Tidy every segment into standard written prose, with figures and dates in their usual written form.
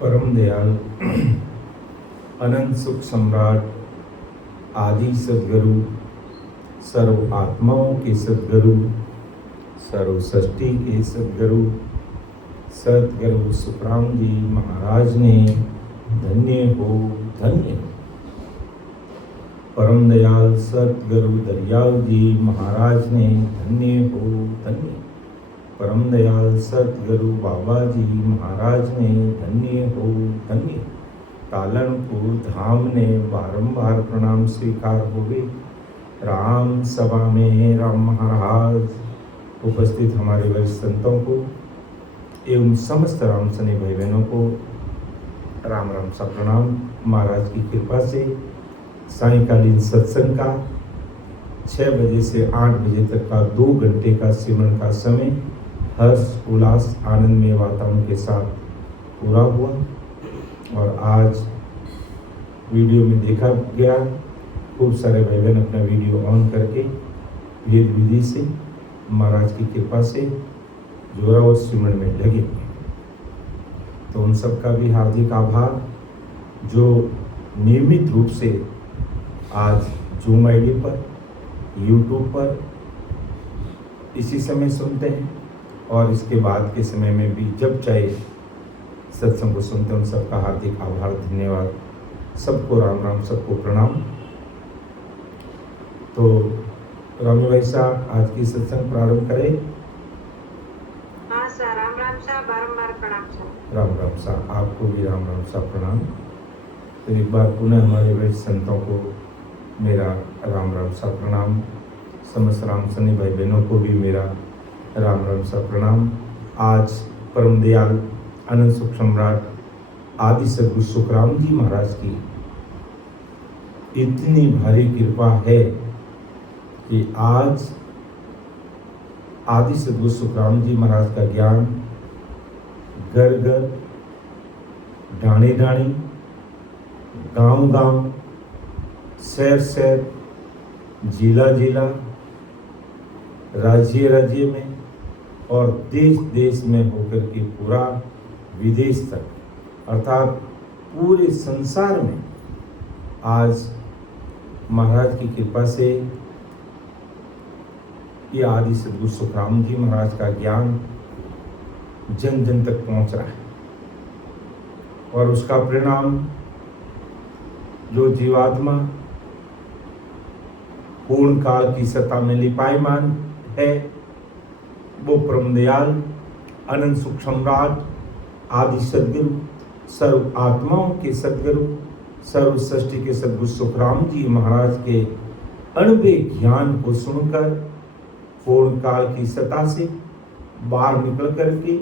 परम दयाल अनंत सुख सम्राट आदि सद्गुरु सर्व आत्माओं के सद्गुरु सर्व सृष्टि के सद्गुरु सतगुरु सुखराम जी महाराज ने धन्य हो धन्य। परम दयाल सतगुरु दरियाल जी महाराज ने धन्य हो धन्य। परम दयाल सतगुरु बाबा जी महाराज ने धन्य हो धन्य। कालनपुर धाम ने बारंबार प्रणाम स्वीकार होवे। राम सभा में राम महाराज उपस्थित हमारे वरिष्ठ संतों को एवं समस्त राम सने भाई बहनों को राम राम सा प्रणाम। महाराज की कृपा से सायंकालीन सत्संग का 6 बजे से 8 बजे तक का 2 घंटे का सिमरन का समय हर्ष उल्लास आनंदमय वातावरण के साथ पूरा हुआ। और आज वीडियो में देखा गया खूब सारे भाई बहन अपना वीडियो ऑन करके भेद विधि से महाराज की कृपा से जोरावर सिमरन में लगे। तो उन सब का भी हार्दिक आभार जो नियमित रूप से आज जूम आईडी पर यूट्यूब पर इसी समय सुनते हैं और इसके बाद के समय में भी जब चाहे सत्संग को सुनते हैं। उन सबका हार्दिक आभार धन्यवाद। सबको राम राम सबको प्रणाम। तो रामी भाई साहब आज की सत्संग प्रारंभ करें। हाँ सर, राम राम साहब, बारंबार प्रणाम सर। राम राम साहब आपको भी राम राम साहब प्रणाम। तो एक बार पुनः हमारे वरिष्ठ संतों को मेरा राम राम साहब प्रणाम। समस्त राम सने भाई बहनों को भी मेरा राम राम सा प्रणाम। आज परम दयाल अनंत सुख सम्राट आदि सद्गुरु सुखराम जी महाराज की इतनी भारी कृपा है कि आज आदि सद्गुरु सुखराम जी महाराज का ज्ञान घर घर ढाणी ढाणी गांव गांव शहर शहर जिला जिला राज्य राज्य में और देश देश में होकर के पूरा विदेश तक अर्थात पूरे संसार में आज महाराज की कृपा से ये आदि सद्गुरु सुखराम जी महाराज का ज्ञान जन जन तक पहुंच रहा है। और उसका परिणाम जो जीवात्मा पूर्ण काल की सत्ता में लिपायमान है वो परम दयाल अनंत सुख सम्राट आदि सद्गुरु सर्व आत्माओं के सद्गुरु सर्व सृष्टि के सद्गुरु सुखराम जी महाराज के अणुभे ज्ञान को सुनकर पूर्ण काल की सत्ता से बाहर निकल करके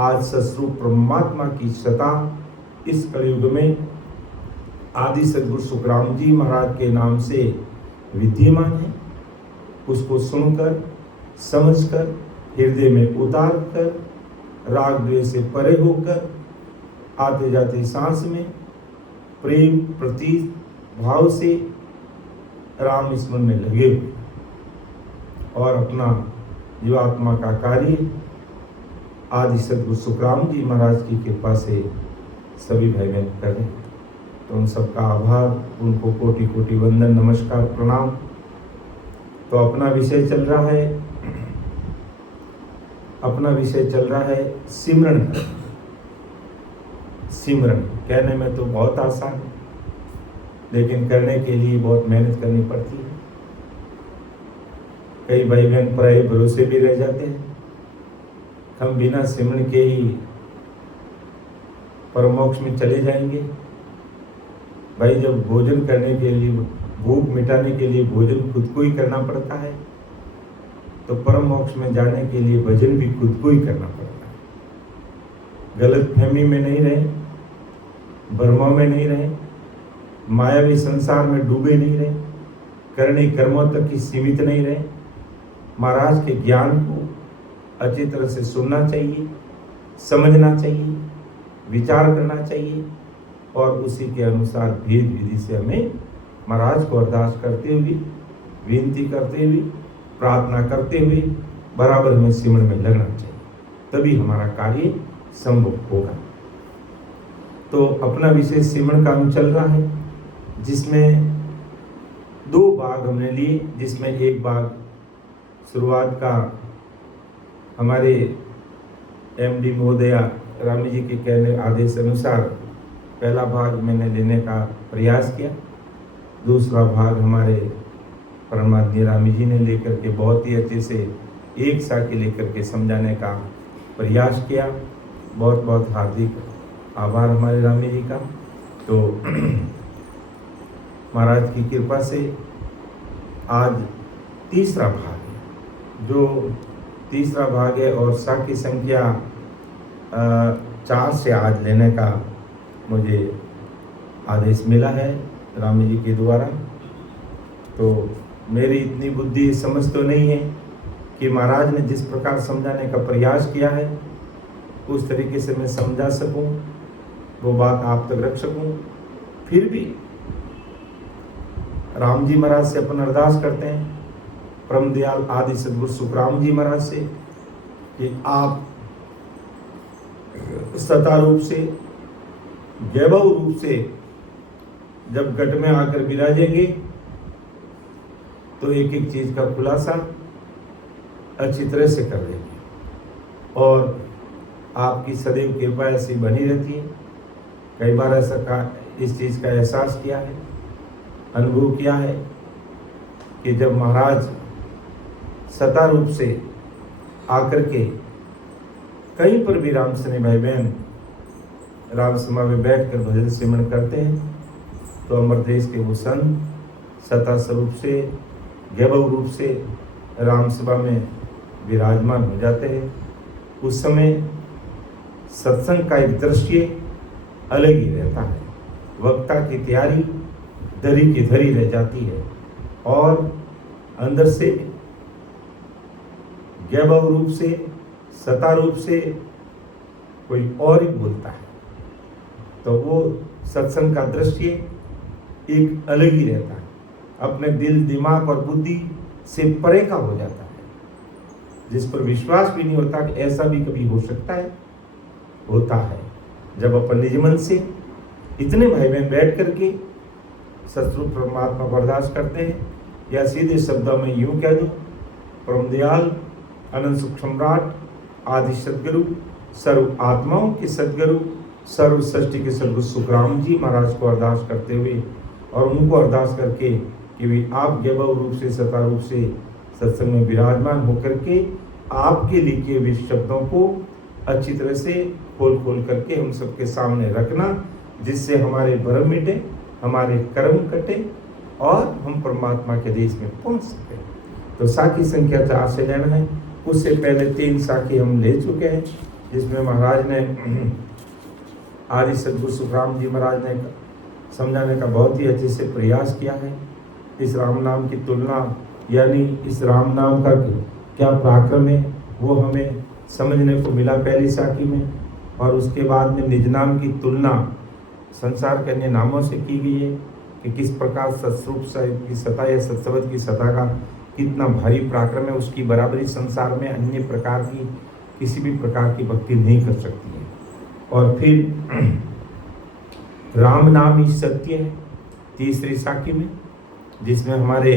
आज सस्वरूप परमात्मा की सत्ता इस कलयुग में आदि सद्गुरु सुखराम जी महाराज के नाम से विद्यमान है। उसको सुनकर समझकर हृदय में उतार कर राग द्वेष से परे होकर आते जाते सांस में प्रेम प्रति भाव से राम स्मरण में लगे हुए और अपना जीवात्मा का कार्य आदि सद्गुरु सुखराम जी महाराज की कृपा से सभी भाई बहन करें। तो उन सबका आभार, उनको कोटि कोटि वंदन नमस्कार प्रणाम। तो अपना विषय चल रहा है सिमरन का। सिमरन कहने में तो बहुत आसान है लेकिन करने के लिए बहुत मेहनत करनी पड़ती है। कई भाई बहन पराये भरोसे भी रह जाते हैं। हम बिना सिमरन के ही परमोक्ष में चले जाएंगे। भाई जब भोजन करने के लिए भूख मिटाने के लिए भोजन खुद को ही करना पड़ता है तो परम मोक्ष में जाने के लिए भजन भी खुद को ही करना पड़ता है। गलत फहमी में नहीं रहे, भ्रमों में नहीं रहे, मायावी संसार में डूबे नहीं रहे, करने कर्मों तक ही सीमित नहीं रहे। महाराज के ज्ञान को अच्छी तरह से सुनना चाहिए, समझना चाहिए, विचार करना चाहिए और उसी के अनुसार भेद विधि से हमें महाराज को अरदास करते हुए, विनती करते हुए, प्रार्थना करते हुए बराबर में सिमरन में लगना चाहिए, तभी हमारा कार्य संभव होगा। तो अपना विशेष सिमरन काम चल रहा है, जिसमें 2 भाग हमने लिए, जिसमें एक भाग शुरुआत का हमारे MD महोदया रामी जी के कहने आदेश अनुसार पहला भाग मैंने लेने का प्रयास किया। दूसरा भाग हमारे परमात्मा रामी जी ने लेकर के बहुत ही अच्छे से एक साखी लेकर के समझाने का प्रयास किया। बहुत बहुत हार्दिक आभार हमारे रामी जी का। तो महाराज की कृपा से आज तीसरा भाग है, जो तीसरा भाग है और साखी संख्या 4 से आज लेने का मुझे आदेश मिला है रामी जी के द्वारा। तो मेरी इतनी बुद्धि समझ तो नहीं है कि महाराज ने जिस प्रकार समझाने का प्रयास किया है उस तरीके से मैं समझा सकूं, वो बात आप तक रख सकूं। फिर भी राम जी महाराज से अपन अरदास करते हैं, परम दयाल आदि सदगुरु सुखराम जी महाराज से, कि आप सता रूप से, वैभव रूप से जब गट में आकर विराजेंगे तो एक एक चीज का खुलासा अच्छी तरह से कर देंगे। और आपकी सदैव कृपा ऐसी बनी रहती है। कई बार ऐसा इस चीज का एहसास किया है, अनुभव किया है कि जब महाराज सता रूप से आकर के कहीं पर भी राम सने भाई बहन राम सभा में बैठकर भजन सिमरन करते हैं तो अमर देश के वो संत सता स्वरूप से, वैभव रूप से राम सभा में विराजमान हो जाते हैं। उस समय सत्संग का एक दृश्य अलग ही रहता है। वक्ता की तैयारी धरी की धरी रह जाती है और अंदर से वैभव रूप से, सता रूप से कोई और ही बोलता है। तो वो सत्संग का दृश्य एक अलग ही रहता है, अपने दिल, दिमाग और बुद्धि से परे का हो जाता है, जिस पर विश्वास भी नहीं होता कि ऐसा भी कभी हो सकता है। होता है जब अपन निज मन से इतने भाई बहन बैठ करके सतरूप परमात्मा को अरदास करते हैं, या सीधे शब्दों में यूं कह दूं, परम दयाल अनंत सुख सम्राट आदि सदगुरु, सर्व आत्माओं के सदगुरु, सर्व सृष्टि के सदगुरु सुखराम जी महाराज को अरदास करते हुए और उनको अरदास करके कि भी आप वैभव रूप से, सता रूप से सत्संग में विराजमान होकर के आपके लिखे हुए शब्दों को अच्छी तरह से खोल खोल करके हम सबके सामने रखना, जिससे हमारे भरम मिटे, हमारे कर्म कटे और हम परमात्मा के देश में पहुंच सके। तो साखी संख्या 4 से लेना है। उससे पहले 3 साखी हम ले चुके हैं, जिसमें महाराज ने आदि सदगुरु सुखराम जी महाराज ने समझाने का बहुत ही अच्छे से प्रयास किया है। इस राम नाम की तुलना, यानी इस राम नाम का क्या पराक्रम है, वो हमें समझने को मिला पहली साखी में। और उसके बाद में निज नाम की तुलना संसार के अन्य नामों से की गई है कि किस प्रकार सत्स्वरूप की सता या सत्सवत की सता का कितना भारी पराक्रम है। उसकी बराबरी संसार में अन्य प्रकार की किसी भी प्रकार की भक्ति नहीं कर सकती है। और फिर राम नाम ही सत्य है तीसरी साखी में, जिसमें हमारे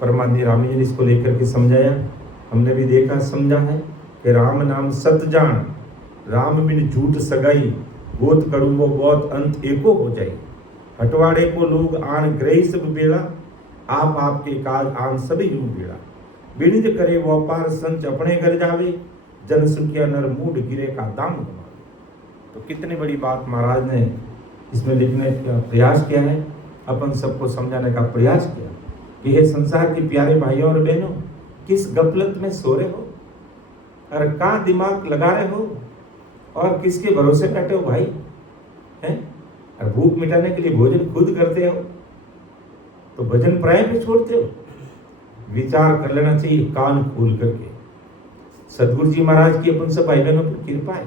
परमात्मा राम जी ने इसको लेकर के समझाया। हमने भी देखा, समझा है कि राम नाम सत जान, राम बिन झूठ सगाई, गोत कड़ुबो बहुत अंत एको हो जाए। हटवाड़े को लोग आन ग्रही सब बेड़ा, आप आपके काज आन सभी यूं बेड़ा। बिनिज करे व्यापार संच अपने घर जावे, जन सुखिया नर मूड गिरे का दाम गवावे। तो कितनी बड़ी बात महाराज ने इसमें लिखने का प्रयास किया है, अपन सबको समझाने का प्रयास किया कि हे संसार के प्यारे भाइयों और बहनों, किस गफलत में सो रहे हो और कहाँ दिमाग लगा रहे हो और किसके भरोसे बैठे हो भाई, हैं? और भूख मिटाने के लिए भोजन खुद करते हो तो भजन प्राय पे छोड़ते हो। विचार कर लेना चाहिए कान खोल करके। सदगुरु जी महाराज की अपन सब भाई बहनों पर कृपा है,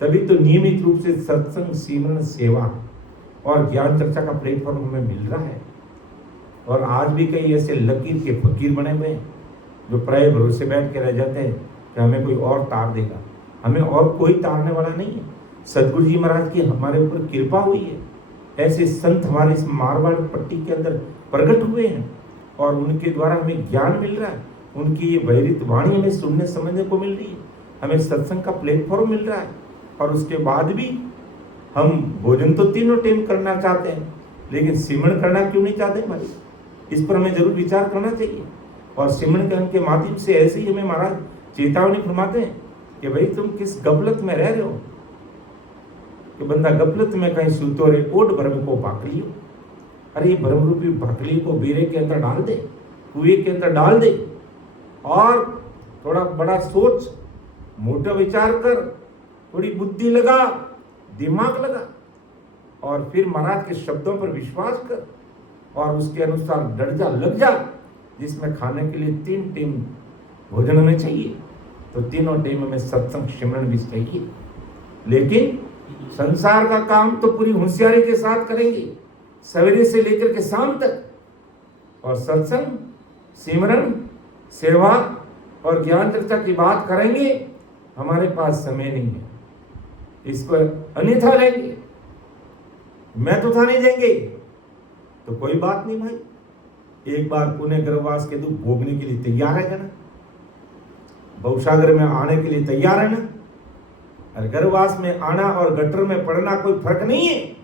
तभी तो नियमित रूप से सत्संग, सिमरन, सेवा और ज्ञान चर्चा का प्लेटफॉर्म हमें मिल रहा है। और आज भी कई ऐसे लकीर के फकीर बने हुए हैं जो प्राय भरोसे बैठ के रह जाते हैं कि हमें कोई और तार देगा। हमें और कोई तारने वाला नहीं है। सदगुरु जी महाराज की हमारे ऊपर कृपा हुई है, ऐसे संत हमारे इस मारवाड़ पट्टी के अंदर प्रकट हुए हैं और उनके द्वारा हमें ज्ञान मिल रहा है, उनकी ये वैरित वाणी हमें सुनने समझने को मिल रही है, हमें सत्संग का प्लेटफॉर्म मिल रहा है। और उसके बाद भी हम भोजन तो तीनों टाइम करना चाहते हैं, लेकिन सिमरन करना क्यों नहीं चाहते हमारे, इस पर हमें जरूर विचार करना चाहिए। और सिमरन करने के माध्यम से ऐसे ही हमें महाराज चेतावनी फरमाते हैं कि भाई तुम किस गफलत में रह रहे हो, कि बंदा गफलत में कहीं सूतो रे ओट भरम को भाक लियो। अरे ये भरम रूपी भाकली को बीरे के अंदर डाल दे, कुएं के अंदर डाल दे और थोड़ा बड़ा सोच, मोटा विचार कर, थोड़ी बुद्धि लगा, दिमाग लगा और फिर महाराज के शब्दों पर विश्वास कर और उसके अनुसार डर जा, लग जा, जिसमें खाने के लिए 3 टाइम भोजन हमें चाहिए, तो तीनों टाइम हमें सत्संग सिमरन भी चाहिए। लेकिन संसार का काम तो पूरी होशियारी के साथ करेंगे, सवेरे से लेकर के शाम तक, और सत्संग सिमरन सेवा और ज्ञान चर्चा की बात करेंगे, हमारे पास समय नहीं है, इसको अन्यथा लेंगे, मैं तो था नहीं देंगे, तो कोई बात नहीं भाई, एक बार पुण्य गर्भवास के दुख भोगने के लिए तैयार है ना, भवसागर में आने के लिए तैयार है ना। और गर्भवास में आना और गटर में पड़ना कोई फर्क नहीं है।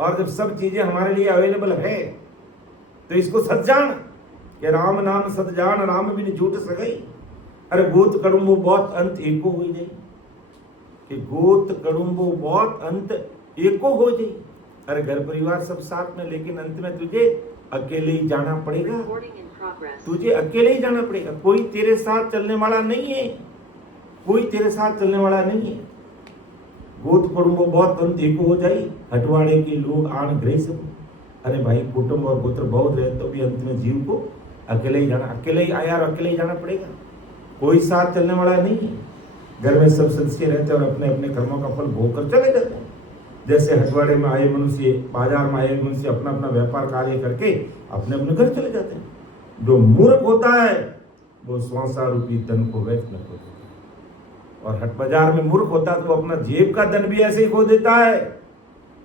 और जब सब चीजें हमारे लिए अवेलेबल है तो इसको सत जान कि राम नाम सत जान, राम भी नहीं झूठ सगई। अरे गोत कड़ुम्बो बहुत अंत एको हो जाए, कि गोत कड़ुम्बो बहुत अंत एको हो जाए। अरे घर परिवार सब साथ में, लेकिन अंत में तुझे अकेले ही जाना पड़ेगा, तुझे अकेले ही जाना पड़ेगा। कोई तेरे साथ चलने वाला नहीं है, कोई तेरे साथ चलने वाला नहीं है। गोत कुटुंब बहुत अंत एको हो जाए, हटवाड़े के लोग आन ग्रह सब। अरे भाई कुटुंब और गोत्र बहुत रहे तो भी अंत में जीव को अकेले ही जाना, अकेले ही आया और अकेले ही जाना पड़ेगा, कोई साथ चलने वाला नहीं है। घर में सब सदस्य रहते हैं और अपने अपने कर्मों का फल भोग कर चले जाते हैं। जैसे हटवाड़े में आए मनुष्य, बाजार में आए मनुष्य अपना अपना व्यापार कार्य करके अपने अपने घर चले जाते हैं। जो मूर्ख होता है वो स्वासा रूपी धन को व्यर्थ में खो देता है, और हट बाजार में मूर्ख होता है तो वो अपना जेब का धन भी ऐसे ही खो देता है,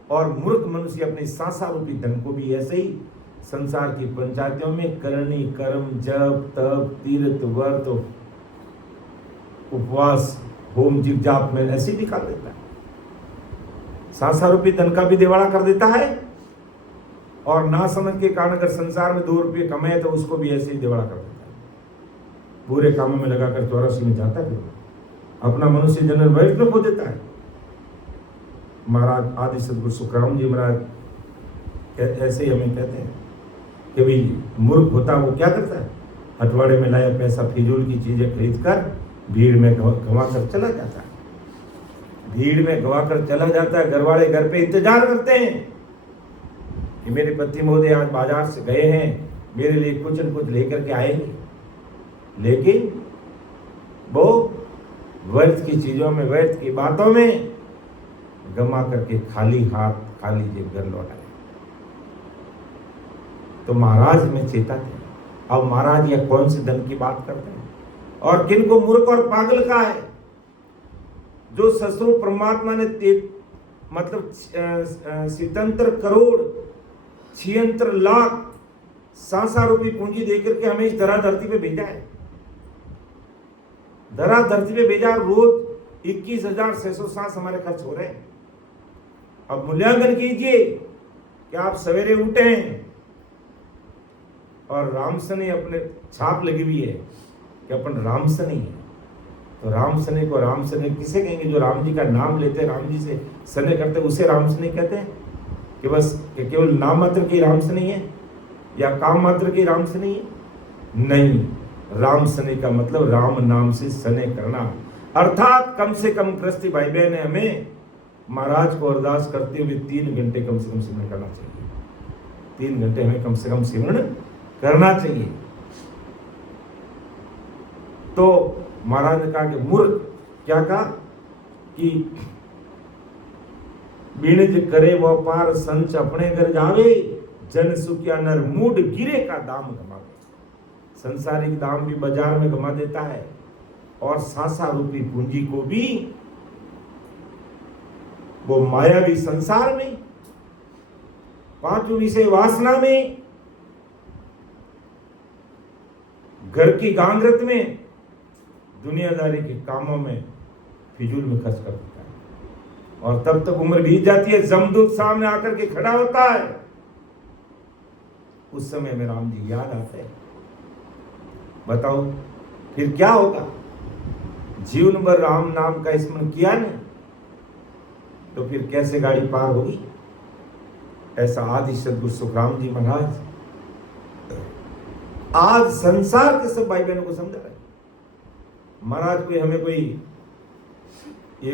और मूर्ख मनुष्य अपने सांसा रूपी धन को भी ऐसे ही संसार की पंचायतों में करनी कर्म जप तप तीर्थ व्रत उपवास होम जिप जाप में ऐसे ही निकाल देता है। सांसा रूपी धन का भी दिवाला कर देता है, और ना समझ के कारण अगर संसार में 2 रुपये कमाए तो उसको भी ऐसे ही दिवाला कर देता है। पूरे कामों में लगाकर 84 में जाता है, अपना मनुष्य जन्म वैठ में खो देता है। महाराज आदि सदगुरु सुखराम जी महाराज ऐसे ही हमें कहते हैं कि भाई मूर्ख होता वो क्या करता है, हटवाड़े में लाया पैसा फिजूल की चीजें खरीद कर भीड़ में गवा कर चला जाता है, भीड़ में गवा कर चला जाता है। घरवाले घर पे इंतजार करते हैं कि मेरे पति महोदय आज बाजार से गए हैं, मेरे लिए कुछ न कुछ लेकर के आएंगे, लेकिन वो व्यर्थ की चीजों में, व्यर्थ की बातों में गमा करके खाली हाथ खाली जेब घर लौट आए। तो महाराज में चेताते हैं। अब महाराज यह कौन से धन की बात करते हैं, और किन को मूर्ख और पागल का है। जो ससुर परमात्मा ने मतलब 77 करोड़ 76 लाख सांसा रूपी पूंजी देकर के हमें इस धरा धरती पे भेजा है, धरा धरती पे भेजा। रोज 21,600 सांस हमारे खर्च हो रहे हैं। अब मूल्यांकन कीजिए कि आप सवेरे उठे हैं और राम सने अपने छाप लगी हुई है कि अपन राम सने है, तो राम सने को राम सने किसे कहेंगे? जो राम जी का नाम लेते हैं, राम जी से सने करते हैं, उसे राम सने कहते हैं। कि बस केवल नाम मात्र की राम सने है या काम मात्र की राम सने है? नहीं, राम सने का मतलब राम नाम से सने करना, अर्थात कम से कम गृहस्थी भाई बहन ने हमें महाराज को अरदास करते हुए 3 घंटे कम से कम सिमरन करना चाहिए। 3 घंटे हमें कम से कम सिमरन करना चाहिए। तो महाराज ने कहा कि मूर्ख क्या कहा कि बिणज करे वो पार संच अपने घर जावे, जन सुखिया नर मूड गिरे का दाम गमावे। संसारिक दाम भी बाजार में गमा देता है, और सांसा रूपी पूंजी को भी वो मायावी संसार में, पांचों विषय वासना में, घर की गांगरत में, दुनियादारी के कामों में फिजूल में खर्च कर देता है। और तब तक उम्र बीत जाती है, जमदूत सामने आकर के खड़ा होता है। उस समय में राम जी याद आते हैं। बताओ फिर क्या होगा? जीवन भर राम नाम का स्मरण किया नहीं तो फिर कैसे गाड़ी पार होगी? ऐसा आदि सदगुरु सुखराम जी महाराज आज संसार के सब भाई बहनों को समझा रहे। महाराज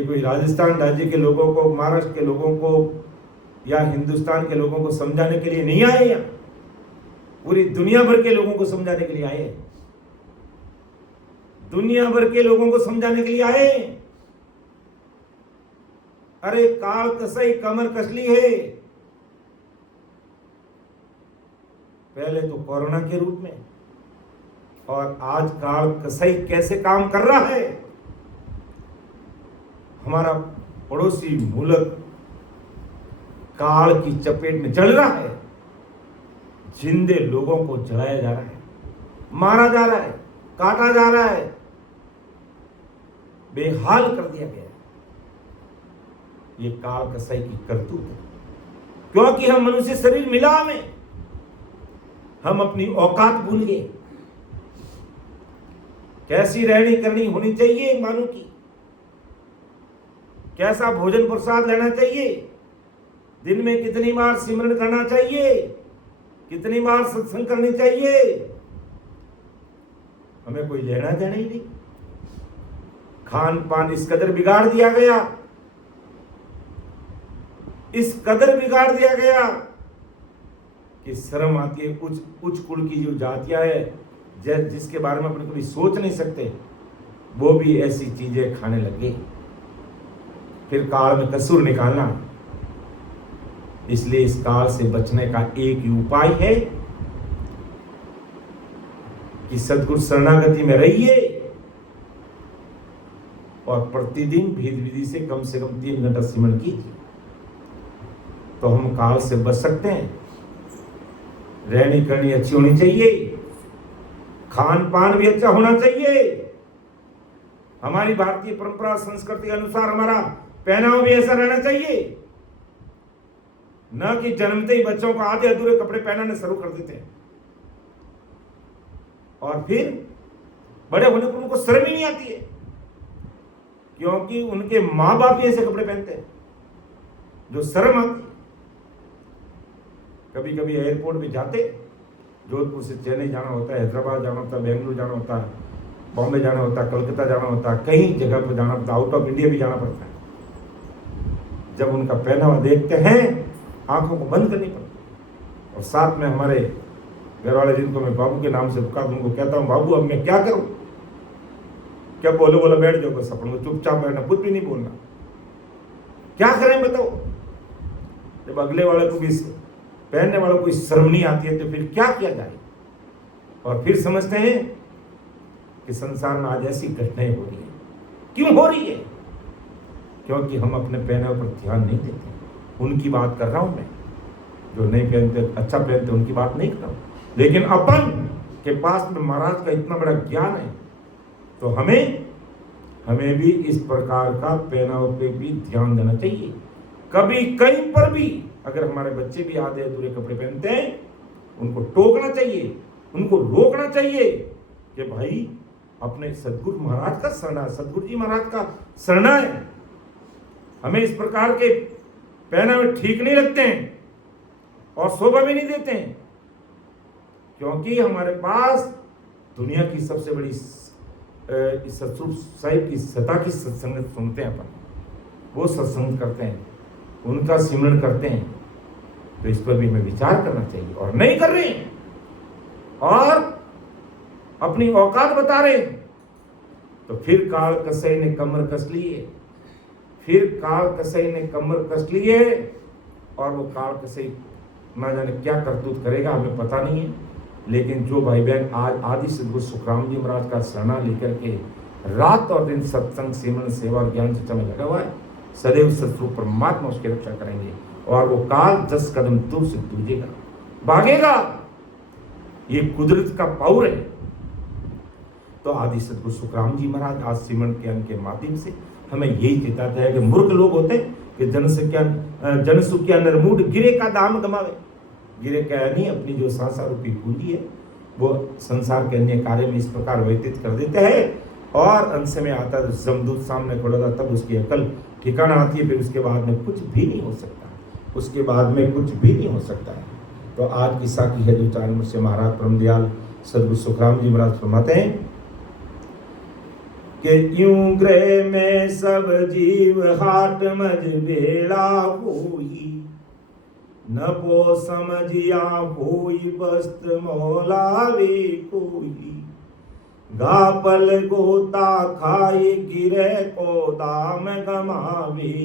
कोई राजस्थान राज्य के लोगों को, महाराष्ट्र के लोगों को या हिंदुस्तान के लोगों को समझाने के लिए नहीं आए, या पूरी दुनिया भर के लोगों को समझाने के लिए आए। दुनिया भर के लोगों को समझाने के लिए आए। अरे काल कसई कमर कसली है। पहले तो कोरोना के रूप में, और आज काल कसई कैसे काम कर रहा है। हमारा पड़ोसी मुल्क काल की चपेट में जल रहा है। जिंदे लोगों को जलाया जा रहा है, मारा जा रहा है, काटा जा रहा है, बेहाल कर दिया गया है। ये काल कसई की करतूत है। क्योंकि हम मनुष्य शरीर मिला हमें, हम अपनी औकात भूल गए। कैसी रहनी करनी होनी चाहिए मानो की, कैसा भोजन प्रसाद लेना चाहिए, दिन में कितनी बार सिमरन करना चाहिए, कितनी बार सत्संग करनी चाहिए, हमें कोई लेना देना ही नहीं। खान पान इस कदर बिगाड़ दिया गया, इस कदर बिगाड़ दिया गया कि शर्म आती है। उच्च कुल की जो जातियां है, जिसके बारे में अपने कभी सोच नहीं सकते, वो भी ऐसी चीजें खाने लगे। फिर काल में कसूर निकालना। इसलिए इस काल से बचने का एक ही उपाय है कि सद्गुरु शरणागति में रहिए और प्रतिदिन भेद विधि से कम 3 घंटा सिमरन कीजिए, तो हम काल से बच सकते हैं। रहनी करनी अच्छी होनी चाहिए, खान पान भी अच्छा होना चाहिए। हमारी भारतीय परंपरा संस्कृति के अनुसार हमारा पहनावा भी ऐसा रहना चाहिए, न कि जन्मते ही बच्चों को आधे अधूरे कपड़े पहनाने शुरू कर देते हैं और फिर बड़े होने पर उनको शर्म ही नहीं आती है, क्योंकि उनके मां बाप ही ऐसे कपड़े पहनते हैं जो शर्म आती है। कभी कभी एयरपोर्ट में जाते, जोधपुर से चेन्नई जाना होता है, हैदराबाद जाना होता है, बेंगलुरु जाना होता है, बॉम्बे जाना होता है, कलकत्ता जाना होता है, कई जगह पर जाना पड़ता है, आउट ऑफ इंडिया भी जाना पड़ता है। जब उनका पहनावा देखते हैं, आंखों को बंद करनी पड़ती है। और साथ में हमारे घर वाले, जिनको मैं बाबू के नाम से पुकार, उनको कहता हूँ, बाबू अब मैं क्या करूं? क्या बोला बैठ जाओ बस, अपन को चुपचाप बैठना, कुछ भी नहीं बोलना। क्या करें बताओ? जब अगले वाले को भी, पहनने वालों को शर्म नहीं आती है, तो फिर क्या किया जाए? और फिर समझते हैं कि संसार में आज ऐसी घटनाएं हो रही है। क्यों हो रही है? क्योंकि हम अपने पहनावे पर ध्यान नहीं देते। उनकी बात कर रहा हूं मैं, जो नहीं पहनते, अच्छा पहनते, उनकी बात नहीं कर रहा हूं। लेकिन अपन के पास में महाराज का इतना बड़ा ज्ञान है, तो हमें भी इस प्रकार का पहनावे पे भी ध्यान देना चाहिए। कभी कहीं पर भी अगर हमारे बच्चे भी आधे अधूरे कपड़े पहनते हैं, उनको टोकना चाहिए, उनको रोकना चाहिए कि भाई अपने सदगुरु महाराज का शरणा, सदगुरु जी महाराज का शरणा है। हमें इस प्रकार के पहनावे ठीक नहीं लगते हैं और शोभा भी नहीं देते हैं, क्योंकि हमारे पास दुनिया की सबसे बड़ी सतगुरु साहिब की सता की सत्संग सुनते हैं अपन, वो सत्संग करते हैं, उनका सिमरन करते हैं, तो इस पर भी हमें विचार करना चाहिए। और नहीं कर रहे हैं और अपनी औकात बता रहे हैं, तो फिर काल कसई ने कमर कस ली है, फिर काल कसई ने कमर कस ली है, और वो काल कसई ना जाने क्या करतूत करेगा, हमें पता नहीं है। लेकिन जो भाई बहन आज आदि सद्गुरु सुखराम जी महाराज का शरणा लेकर के रात और दिन सत्संग, सिमरन, सेवा और ज्ञान चर्चा में लगा हुआ है, सदैव शत्रु परमात्मा उसकी रक्षा करेंगे और वो काल 10 कदम दूर से दूजेगा, भागेगा। ये कुदरत का पावर है। तो आदि सदगुरु सुखराम जी महाराज आज सिमरन ज्ञान के माध्यम से हमें यही चेताते हैं कि मूर्ख लोग होते कि जन सुख्या नरमूढ़ गिरे का दाम गमावे। गिरे का यानी अपनी जो संसार रूपी पूंजी है वो संसार के अन्य कार्य में इस प्रकार व्यतीत कर देते हैं और अंत में आता है जमदूत सामने खड़ा था, तब उसकी अकल ठिकाना आती है, फिर उसके बाद में कुछ भी नहीं हो सकता, उसके बाद में कुछ भी नहीं हो सकता है। तो आज की साखी है जो 4 नंबर से महाराज परमदयाल सदगुरु सुखराम जी महाराज फरमाते हैं कि यूं ग्रह में सब जीव हाट मज बेड़ा होई, न पो समझिया होई वस्त्र मोलावे कोई। गापल गोता खाई गिरे को दाम गमावी,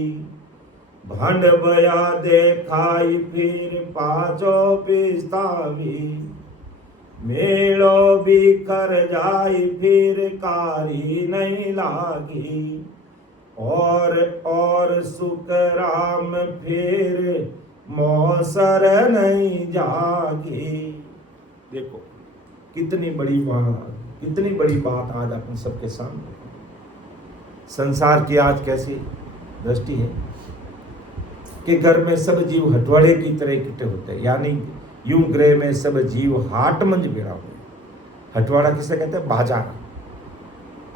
भंड बया देखाई फिर पाचो पिस्तावी। मेलो बिखर जाई फिर कारी नहीं लागी, और सुख राम फिर मौसर नहीं जागी। देखो कितनी बड़ी बात आज अपन सबके सामने। संसार की आज कैसी दृष्टि है कि घर में सब जीव हटवाड़े की तरह इकट्ठे होते हैं, यानी यूं ग्रह में सब जीव हाट मंज बेड़ा हुए। हटवाड़ा किसे कहते हैं? बाजार।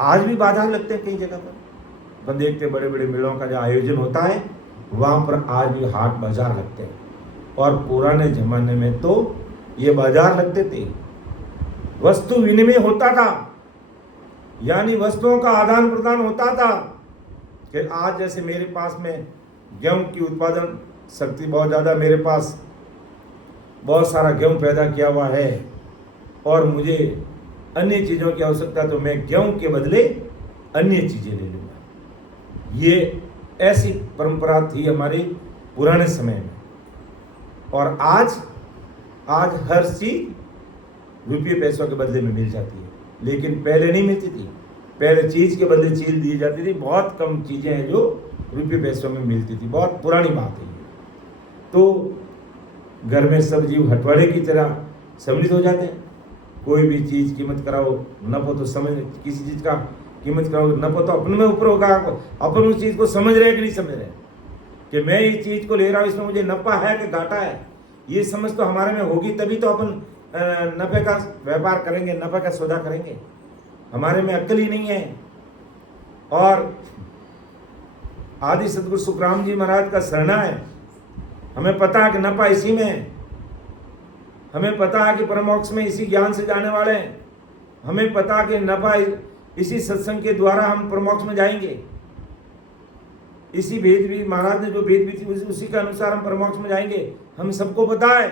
आज भी बाजार लगते हैं कई जगह पर, अपन देखते बड़े बड़े मेलों का जो आयोजन होता है वहां पर आज भी हाट बाजार लगते हैं। और पुराने जमाने में तो ये बाजार लगते थे, वस्तु विनिमय होता था, यानी वस्तुओं का आदान प्रदान होता था। कि आज जैसे मेरे पास में गेहूं की उत्पादन शक्ति बहुत ज़्यादा, मेरे पास बहुत सारा गेहूं पैदा किया हुआ है और मुझे अन्य चीज़ों की आवश्यकता, तो मैं गेहूं के बदले अन्य चीज़ें ले लूँगा। ये ऐसी परंपरा थी हमारे पुराने समय में। और आज हर चीज़ रुपये पैसों के बदले में मिल जाती है, लेकिन पहले नहीं मिलती थी। पहले चीज़ के बदले चीज़ दी जाती थी। बहुत कम चीज़ें हैं जो रुपये पैसों में मिलती थी, बहुत पुरानी बात है। तो घर में सब जीव हटवाड़े की तरह सम्मिलित हो जाते हैं। कोई भी चीज़ कीमत कराओ नफो तो समझ, किसी चीज़ का कीमत कराओ नफो तो अपने में ऊपर होगा। अपन उस चीज़ को समझ रहे कि नहीं समझ रहे कि मैं इस चीज़ को ले रहा हूँ, इसमें मुझे नफा है कि घाटा है, ये समझ तो हमारे में होगी, तभी तो अपन नफे का व्यापार करेंगे, नफे का सौदा करेंगे। हमारे में अक्ल ही नहीं है। और आदि सदगुरु सुखराम जी महाराज का शरणा है। हमें पता है कि नफा इसी में है, हमें पता है कि परमोक्ष में इसी ज्ञान से जाने वाले हैं, हमें पता है कि नफा इसी सत्संग के द्वारा हम परमोक्ष में जाएंगे। इसी भेद भी महाराज ने जो भेद भी थी उसी के अनुसार हम परमोक्ष में जाएंगे, हम सबको पता है।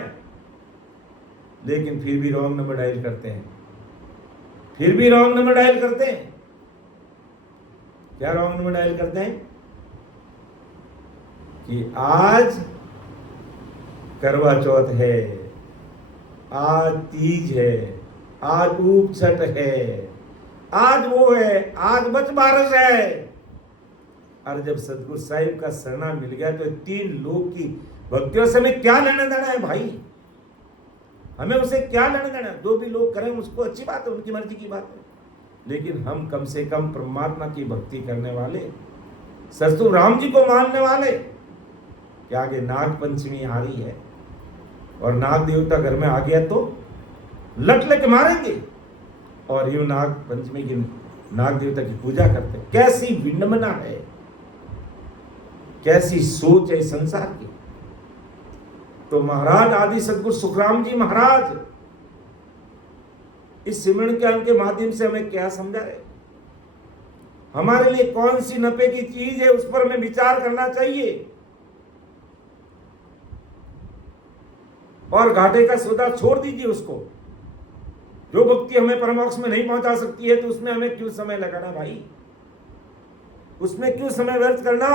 लेकिन फिर भी रॉन्ग नंबर डायल करते हैं, फिर भी रॉन्ग नंबर डायल करते हैं। क्या रॉन्ग नंबर डायल करते हैं? कि आज करवा चौथ है, आज तीज है, आज ऊप छठ है, आज वो है, आज बच बारस है। और जब सतगुरु साहिब का शरणा मिल गया तो 3 लोग की भक्तियों से हमें क्या लेना देना है भाई? हमें उसे क्या लेना देना? जो भी लोग करें उसको अच्छी बात है, उनकी मर्जी की बात है, लेकिन हम कम से कम परमात्मा की भक्ति करने वाले, सतगुरु राम जी को मानने वाले, कि आगे नाग पंचमी आ रही है और नाग देवता घर में आ गया तो लट लट मारेंगे, और यूं नाग पंचमी की नाग देवता की पूजा करते हैं। कैसी विडंबना है, कैसी सोच है संसार की। तो महाराज आदि सदगुरु सुखराम जी महाराज इस सिमरन ज्ञान के माध्यम से हमें क्या समझा रहे? हमारे लिए कौन सी नफे की चीज है उस पर हमें विचार करना चाहिए, और घाटे का सौदा छोड़ दीजिए उसको। जो भक्ति हमें परमोक्ष में नहीं पहुंचा सकती है तो उसमें हमें क्यों समय लगाना भाई? उसमें क्यों समय व्यर्थ करना?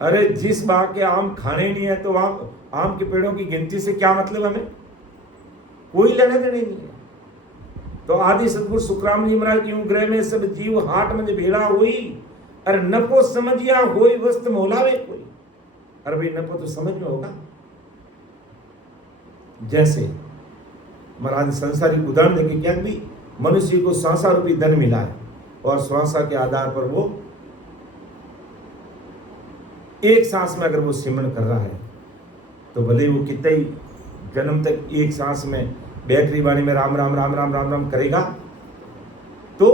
अरे जिस बाग के आम खाने नहीं है तो वहां आम के पेड़ों की गिनती से क्या मतलब? हमें कोई लेने देने नहीं है। तो आदि सदगुरु सुखराम जी महाराज यूं ग्रह में सब जीव हाट में भेड़ा हुई, अरे नपो समझिया होई वस्त मोलावे कोई। अरे भाई नपो तो समझ में होगा। जैसे महाराज संसारिक उदाहरण देके क्या भी मनुष्य को श्वासा रूपी धन मिला है और श्वासा के आधार पर वो एक सांस में अगर वो सिमरन कर रहा है तो भले वो कितने ही जन्म तक एक सांस में बैटरी वाणी में राम राम राम राम राम राम करेगा तो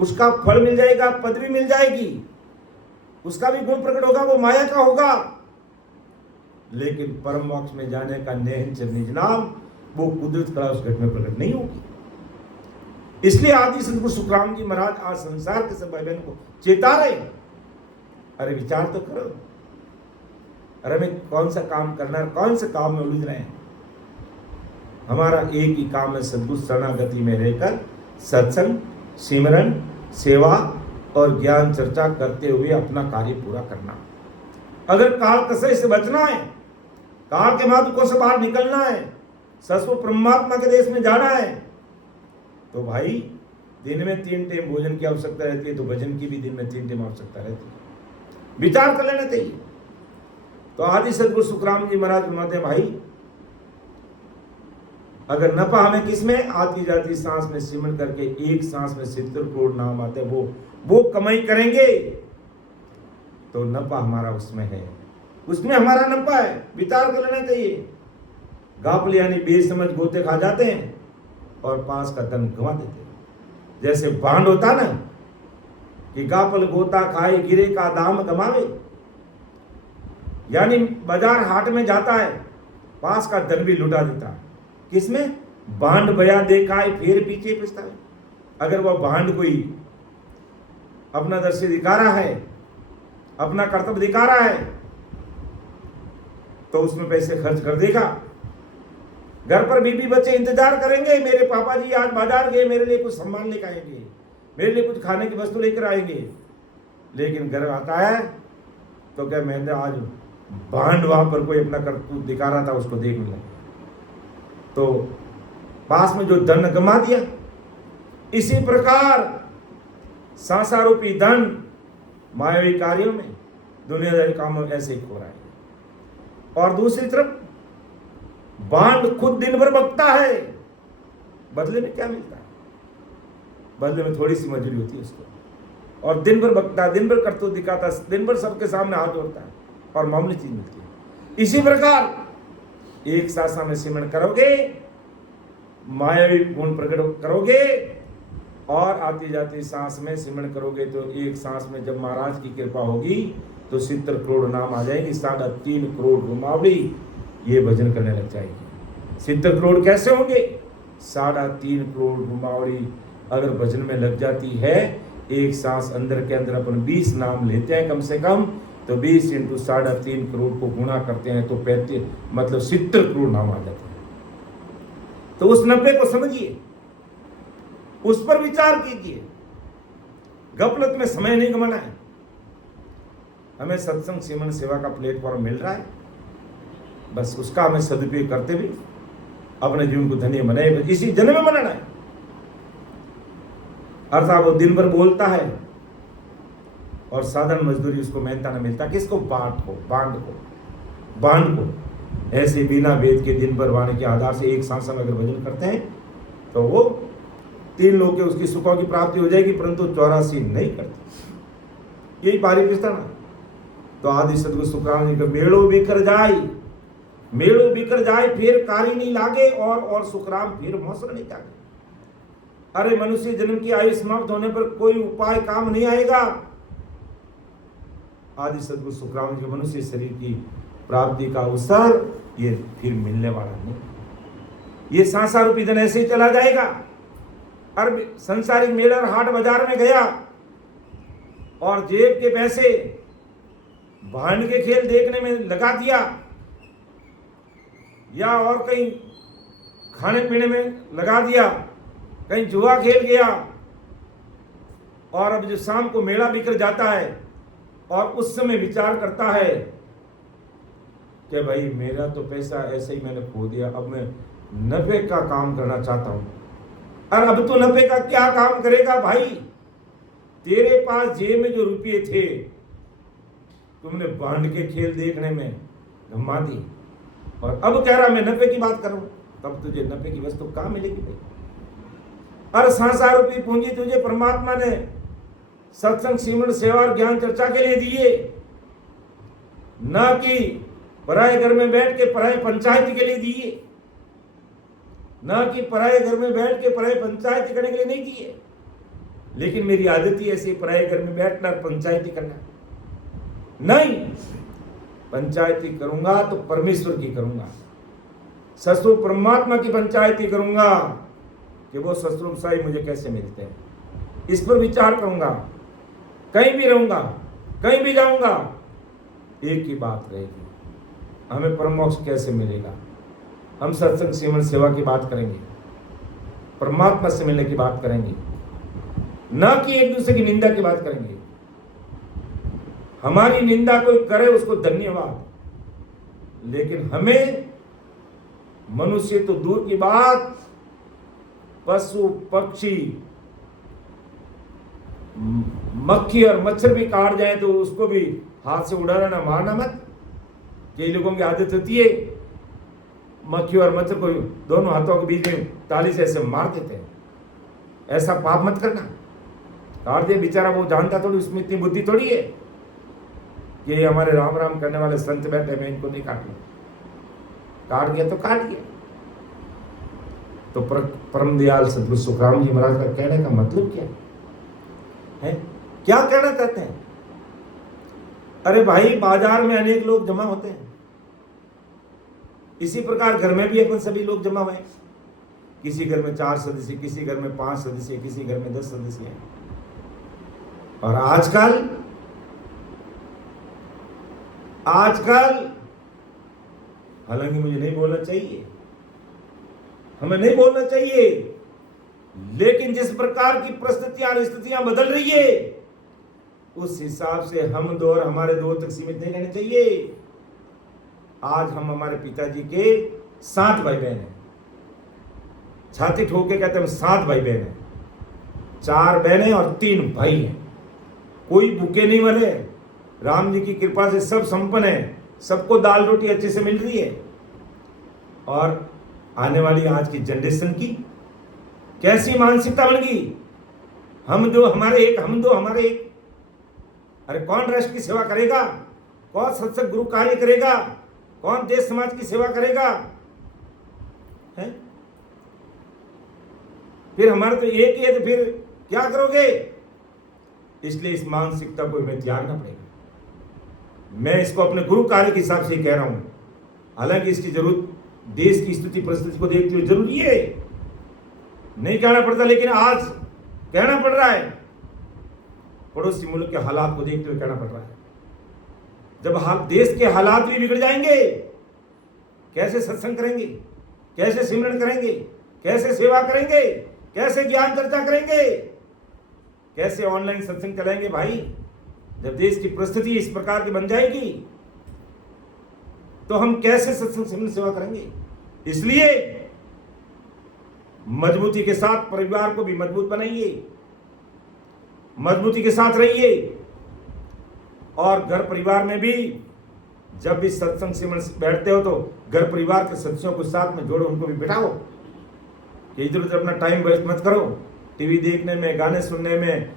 उसका फल मिल जाएगा, पदवी मिल जाएगी, उसका भी गुण प्रकट होगा, वो माया का होगा। लेकिन परम मोक्ष में जाने का निज नाम वो कुदरत कला उस घट में प्रकट नहीं होगी। इसलिए आदि सदगुरु सुखराम जी महाराज आज संसार के सब भाई बहन को चेता रहे, अरे विचार तो करो, अरे हमें कौन सा काम करना है, कौन से काम में उलझ रहे हैं। हमारा एक ही काम है, सदगुरु शरणागति में रहकर सत्संग, सिमरन, सेवा और ज्ञान चर्चा करते हुए अपना कार्य पूरा करना। अगर काल कसरे से बचना है, काल के मातुकों से बाहर निकलना है, सस्व परमात्मा के देश में जाना है, तो भाई दिन में 3 टाइम भोजन की आवश्यकता रहती है, तो भजन की भी दिन में 3 टाइम आवश्यकता रहती है। विचार कर लेना चाहिए। तो आदि सदगुरु सुखराम जी महाराज फरमाते हैं, भाई अगर नफा हमें किसमें आती जाती सांस में सिमरन करके एक सांस में 70 करोड़ नाम आते हैं, वो कमाई करेंगे तो नफा हमारा उसमें है, उसमें हमारा नफा है। विचार कर लेना चाहिए। गाफल यानी बेसमझ गोते खा जाते हैं और पास का धन गंवा देते हैं। जैसे बांड होता ना कि गाफल गोता खाए गिरे का दाम गमावे, यानी बाजार हाट में जाता है, पास का धन भी लुटा देता है। किसमें? बांड बया देखा है फिर पीछे पछतावे। अगर वह बांड कोई अपना दर्शी दिखा रहा है, अपना कर्तव्य दिखा रहा है, तो उसमें पैसे खर्च कर देगा। घर पर बीबी बच्चे इंतजार करेंगे, मेरे पापा जी आज बाजार गए, मेरे लिए कुछ सामान लेकर आएंगे, मेरे लिए कुछ खाने की वस्तु लेकर आएंगे। लेकिन घर आता है तो क्या मैंने आज बांड वहां पर कोई अपना करतूत दिखा रहा था, उसको देख लिया तो पास में जो धन गमा दिया। इसी प्रकार सांसारूपी धन मायावी कार्यों में, दुनियादारी कामों में ऐसे ही खो रहा है। और दूसरी तरफ बांड खुद दिन भर बकता है, बदले में क्या मिलता है? बदले में थोड़ी सी मजूरी होती है उसको, और दिन भर बकता है, दिन भर करतूत दिखाता है, दिन भर सबके सामने हाथ जोड़ता है और मामूली चीज मिलती है। इसी प्रकार एक सांस में सिमरन करोगे, मायावी गुण प्रकट करोगे, और आती जाती सांस में सिमरन करोगे तो एक सांस में जब महाराज की कृपा होगी तो 70 करोड़ नाम आ जाएंगे। 3.5 करोड़ रुमावड़ी ये भजन करने लग जाएगी। 70 करोड़ कैसे होंगे? 3.5 करोड़ रुमावड़ी अगर भजन में लग जाती है, एक सांस अंदर के अंदर अपन 20 नाम लेते हैं कम से कम, तो 20 × 3.5 करोड़ को गुणा करते हैं तो 35 मतलब 70 करोड़ नाम आ जाते हैं। तो उस 90 को समझिए, उस पर विचार कीजिए। गफलत में समय नहीं गंवाना है। हमें सत्संग सिमरन सेवा का प्लेटफॉर्म मिल रहा है, बस उसका हमें सदुपयोग करते हुए अपने जीवन को धन्य बनाए, इसी जन्म में बनाना है। अर्थात वो दिन भर बोलता है और साधारण मजदूरी उसको मेहनता न मिलता। किसको? बांड को ऐसे बिना वेद के दिन भर वाणी के आधार से एक सांस में अगर भजन करते हैं तो वो 3 लोग के उसकी सुखों की प्राप्ति हो जाएगी, परंतु 84 नहीं करती। यही पारिपिस्ता ना। तो आदि सदगुरु सुखराम जी का मेड़ो बिखर जाए फिर कारी नहीं लागे, और सुखराम फिर मौसम नहीं जागे। अरे मनुष्य जन्म की आयु समाप्त होने पर कोई उपाय काम नहीं आएगा। आदि सदगुरु सुखराम जी मनुष्य शरीर की प्राप्ति का अवसर ये फिर मिलने वाला नहीं। ये सांसारूपी धन ऐसे ही चला जाएगा। अरे संसारिक मेला हाट बाजार में गया और जेब के पैसे भांड के खेल देखने में लगा दिया, या और कहीं खाने पीने में लगा दिया, कहीं जुआ खेल गया, और अब जो शाम को मेला बिखर जाता है और उस समय विचार करता है कि भाई मेरा तो पैसा ऐसे ही मैंने खो दिया, अब मैं नफे का काम करना चाहता हूं। और अब तो 90 का क्या काम करेगा भाई? तेरे पास जेब में जो रुपये थे तुमने बांध के खेल देखने में घुमा दी, और अब कह रहा मैं 90 की बात करूं, तब तुझे 90 की वस्तु कहां मिलेगी भाई? और 7,000 रुपये पूंजी तुझे परमात्मा ने सत्संग, सिमरन, सेवा और ज्ञान चर्चा के लिए दिए, ना कि पराये घर में बैठ के पराये पंचायत के लिए दिए, ना कि पराये घर में बैठ के पराये पंचायत करने के लिए नहीं दिए। लेकिन मेरी आदत ही ऐसी, पराये घर में बैठना पंचायती करना नहीं। पंचायती करूंगा तो परमेश्वर की करूंगा, ससुर परमात्मा की पंचायती करूंगा कि वो ससुर साई मुझे कैसे मिलते हैं, इस पर विचार करूंगा। कहीं भी रहूंगा, कहीं भी जाऊंगा, एक ही बात रहेगी, हमें परम मोक्ष कैसे मिलेगा। हम सत्संग, सिमरन, सेवा की बात करेंगे, परमात्मा से मिलने की बात करेंगे, ना कि एक दूसरे की निंदा की बात करेंगे। हमारी निंदा कोई करे उसको धन्यवाद, लेकिन हमें मनुष्य तो दूर की बात, पशु, पक्षी, मक्खी और मच्छर भी काट जाए तो उसको भी हाथ से उड़ाना ना, मारना मत। कई लोगों की आदत होती है मक्खी और मच्छर को दोनों हाथों के बीच में ताली से ऐसे मार देते हैं। ऐसा पाप मत करना। काट दे बेचारा, वो जानता थोड़ी, उसमें इतनी बुद्धि थोड़ी है कि हमारे राम राम करने वाले संत बैठे, मैं इनको नहीं काटूं। काट गया तो काट गया। तो परम दयाल सदगुरु सुखराम जी महाराज का कहने का मतलब क्या है? क्या कहना चाहते हैं? अरे भाई, बाजार में अनेक लोग जमा होते हैं, इसी प्रकार घर में भी अपन सभी लोग जमा हुए। किसी घर में 4 सदस्य, किसी घर में 5 सदस्य, किसी घर में 10 सदस्य हैं। और आजकल हालांकि मुझे नहीं बोलना चाहिए, हमें नहीं बोलना चाहिए, लेकिन जिस प्रकार की परिस्थितियां और स्थितियां बदल रही है, उस हिसाब से हम दो और हमारे दो तक सीमित नहीं रहने चाहिए। आज हम हमारे पिताजी के 7 भाई बहन हैं। छाती ठोक के कहते हैं 7 भाई बहन हैं, 4 बहनें और 3 भाई हैं। कोई भूखे नहीं मरे, राम जी की कृपा से सब संपन्न है, सबको दाल रोटी अच्छे से मिल रही है। और आने वाली आज की जनरेशन की कैसी मानसिकता बन गई, हम दो हमारे एक, हम दो हमारे एक। अरे कौन राष्ट्र की सेवा करेगा? कौन सत्संग गुरु कार्य करेगा? कौन देश समाज की सेवा करेगा? है? फिर हमारे तो एक ही है, तो फिर क्या करोगे? इसलिए इस मानसिकता को हमें त्यागना पड़ेगा। मैं इसको अपने गुरु कार्य के हिसाब से कह रहा हूं, हालांकि इसकी जरूरत देश की स्थिति परिस्थिति को देखते हुए जरूरी है, नहीं कहना पड़ता, लेकिन आज कहना पड़ रहा है। पड़ोसी मुल्क के हालात को देखते हुए कहना पड़ रहा है। जब देश के हालात भी बिगड़ जाएंगे, कैसे सत्संग करेंगे, कैसे सिमरन करेंगे, कैसे सेवा करेंगे, कैसे ज्ञान चर्चा करेंगे, कैसे ऑनलाइन सत्संग चलाएंगे भाई? जब देश की परिस्थिति इस प्रकार की बन जाएगी तो हम कैसे सत्संग सिमरन सेवा करेंगे? इसलिए मजबूती के साथ परिवार को भी मजबूत बनाइए, मजबूती के साथ रहिए, और घर परिवार में भी जब भी सत्संग सिमरन बैठते हो तो घर परिवार के सदस्यों को साथ में जोड़ो, उनको भी बिठाओ कि इधर उधर अपना टाइम वेस्ट मत करो, टीवी देखने में, गाने सुनने में,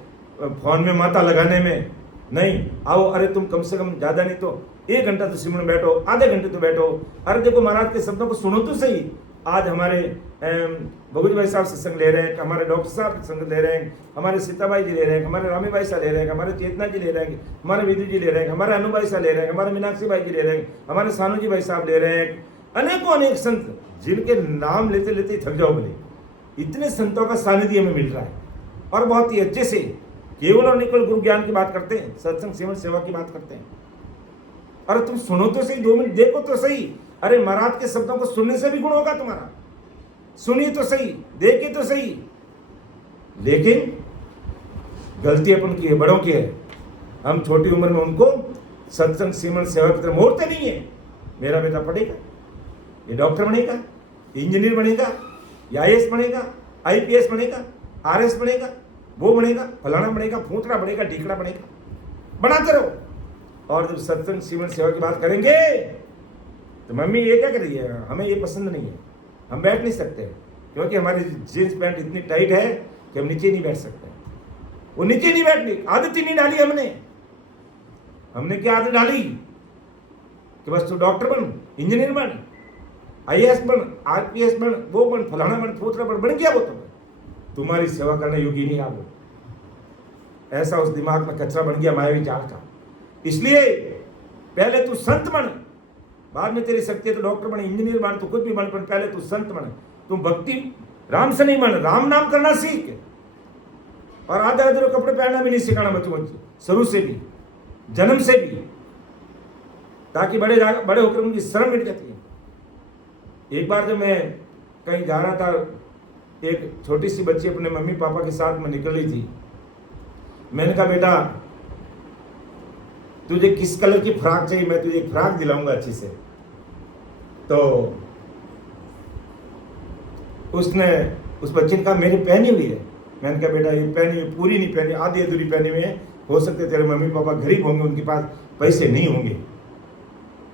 फोन में माता लगाने में नहीं। आओ, अरे तुम कम से कम ज्यादा नहीं तो 1 घंटा तो सिमरन बैठो, आधे घंटे तो बैठो। अरे देखो, महाराज के शब्दों को सुनो तो सही। आज हमारे भगवती भाई साहब सत्संग ले रहे हैं, हमारे डॉक्टर साहब सत्संग ले रहे हैं, हमारे सीताबाई जी ले रहे हैं, हमारे रामी भाई साहब ले रहे हैं, हमारे चेतना जी ले रहे हैं, हमारे विधु जी ले रहे हैं, हमारे अनु भाई साहब ले रहे हैं, हमारे मीनाक्षी भाई जी ले रहे हैं, हमारे सानू जी भाई साहब ले रहे हैं। अनेकों अनेक संत जिनके नाम लेते लेते थक जाओ बोले, इतने संतों का सानिध्य हमें मिल रहा है, और बहुत ही अच्छे से केवल और निकल गुरु ज्ञान की बात करते हैं, सत्संग सिमरन सेवा की बात करते हैं। अरे तुम सुनो तो सही, 2 मिनट देखो तो सही। अरे महाराज के शब्दों को सुनने से भी गुण होगा तुम्हारा, सुनिए तो सही, देखिए तो सही। लेकिन गलती अपन की है, बड़ों की है। हम छोटी उम्र में उनको सत्संग सिमरन सेवा की तरफ मोड़ते नहीं है। मेरा बेटा पढ़ेगा, ये डॉक्टर बनेगा, इंजीनियर बनेगा, या IAS बनेगा, IPS बनेगा, RS बनेगा, वो बनेगा, फलाना बनेगा, फूटना बनेगा, ढीकड़ा बनेगा, बनाते रहो। और जब सत्संग सीवन सेवा की बात करेंगे तो मम्मी ये क्या कर रही है, हमें ये पसंद नहीं है, हम बैठ नहीं सकते, क्योंकि हमारी जीन्स पैंट इतनी टाइट है कि हम नीचे नहीं बैठ सकते। वो नीचे नहीं बैठनी, आदत ही नहीं डाली हमने क्या आदत डाली कि बस तू डॉक्टर बन, इंजीनियर बन, IAS बन, RPS बन, वो बन, फलाना बन, फूटना बन गया वो तुम्हारी सेवा करने योग्य नहीं आप। ऐसा उस दिमाग में कचरा बन गया मायावी जाल का। इसलिए पहले तू संत बन, बाद में तेरी शक्ति है तो डॉक्टर बने, इंजीनियर बन, तो कुछ भी बन, पर पहले तू संत बन। तुम भक्ति राम से नहीं बन, राम नाम करना सीख। और आधे अधूरे कपड़े पहनना भी नहीं सिखाना बच्चों को, शुरू से भी, जन्म से भी, ताकि बड़े होकर उनकी शर्म मिट जाती है। एक बार जब मैं कहीं जा रहा था, एक छोटी सी बच्ची अपने मम्मी पापा के साथ में निकल रही थी। मैंने कहा बेटा तुझे किस कलर की फ्रॉक चाहिए, मैं तुझे एक फ्रॉक दिलाऊंगा अच्छी से। तो उसने उस बच्चे ने कहा मेरी पहनी हुई है। मैंने कहा बेटा ये पहनी हुई, पूरी नहीं पहनी, आधी अधूरी पहनी हुई है, हो सकते तेरे मम्मी पापा गरीब होंगे, उनके पास पैसे नहीं होंगे।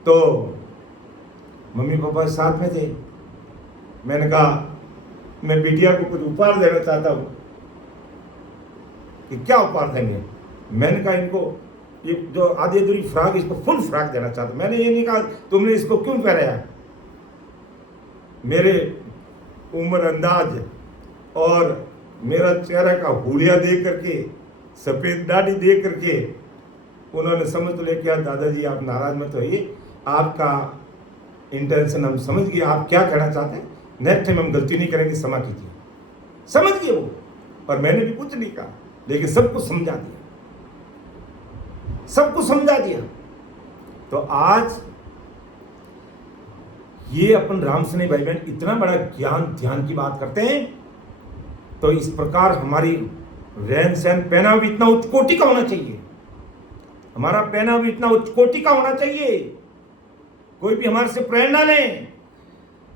तो मम्मी पापा साथ में थे। मैंने कहा मैं बिटिया को कुछ उपहार देना चाहता हूँ। कि क्या उपहार देंगे? मैंने कहा इनको ये जो आधी अधूरी फ्रॉक, इसको फुल फ्रॉक देना चाहता हूँ। मैंने ये नहीं कहा तुमने इसको क्यों पहनाया। मेरे उम्र अंदाज और मेरा चेहरा का हुलिया देख करके, सफेद दाढ़ी देख करके उन्होंने समझ तो ले किया दादाजी आप नाराज मत होइए, आपका इंटेंशन हम समझ गए, आप क्या कहना चाहते हैं, नेक्स्ट टाइम हम गलती नहीं करेंगे, क्षमा कीजिए। समझ गए वो। और मैंने भी कुछ नहीं कहा, लेकिन सबको समझा दिया, सबको समझा दिया। तो आज ये अपन राम सने भाई बहन इतना बड़ा ज्ञान ध्यान की बात करते हैं, तो इस प्रकार हमारी रहन सहन, पहनावा भी इतना उच्च कोटि का होना चाहिए, हमारा पहनावा भी इतना उच्च कोटि का होना चाहिए। कोई भी हमारे से प्रेरणा लें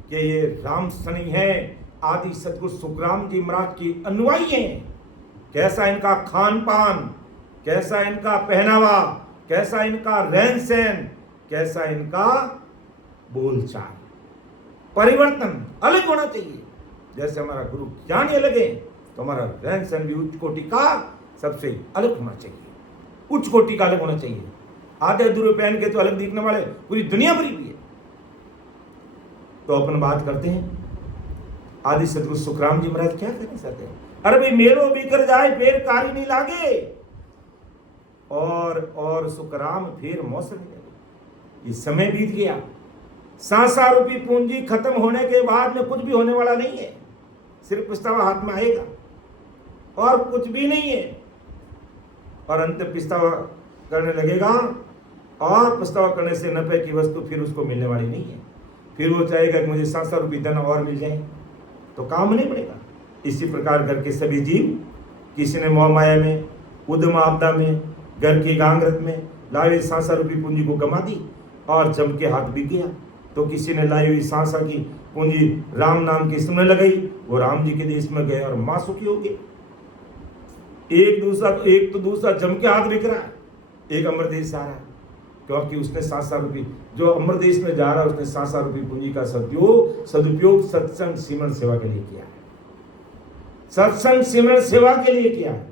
कि ये राम सनी है, आदि सतगुरु सुखराम जी महाराज की अनुयायी हैं। कैसा इनका खान पान, कैसा इनका पहनावा, कैसा इनका रहन सहन, कैसा इनका बोलचाल, परिवर्तन अलग होना चाहिए। जैसे हमारा गुरु ज्ञानी अलग है, तो हमारा रहन सहन भी उच्च कोटि का सबसे अलग होना चाहिए, उच्च कोटि का अलग होना चाहिए। आधे अधूरे पहन के तो अलग दिखने वाले पूरी दुनिया भरी हुई है। तो अपन बात करते हैं आदि सतगुरु सुखराम जी महाराज क्या कहना चाहते हैं। अरे भाई मेरो बिकर जाए फिर कारी नहीं लागे, और सुखराम फिर मौसम नहीं लगे। ये समय बीत गया, सांसा रूपी पूंजी खत्म होने के बाद में कुछ भी होने वाला नहीं है, सिर्फ पछतावा हाथ में आएगा और कुछ भी नहीं है। और अंत पछतावा करने लगेगा, और पछतावा करने से नफे की वस्तु फिर उसको मिलने वाली नहीं है। फिर वो चाहेगा कि मुझे सांसा रूपी धन और मिल जाए, तो काम नहीं पड़ेगा। इसी प्रकार घर के सभी जीव, किसी ने मोह माया में, उद्यम आपदा में, घर की गांगरत में लाई हुई सांसा रूपी पूंजी को गमा दी और जम के हाथ बिक गया। तो किसी ने लाई हुई सांसा की पूंजी राम नाम की सुनने लगाई, वो राम जी के देश में गए और मां सुखी हो गए। एक तो दूसरा जम के हाथ बिक रहा है, एक अमर देश आ रहा है, क्योंकि उसने सांसा रूपी, जो अमर देश में जा रहा है उसने सांसा रूपी पूंजी का सदुपयोग सत्संग सिमरन सेवा के लिए किया है, सत्संग सिमरन सेवा के लिए किया है।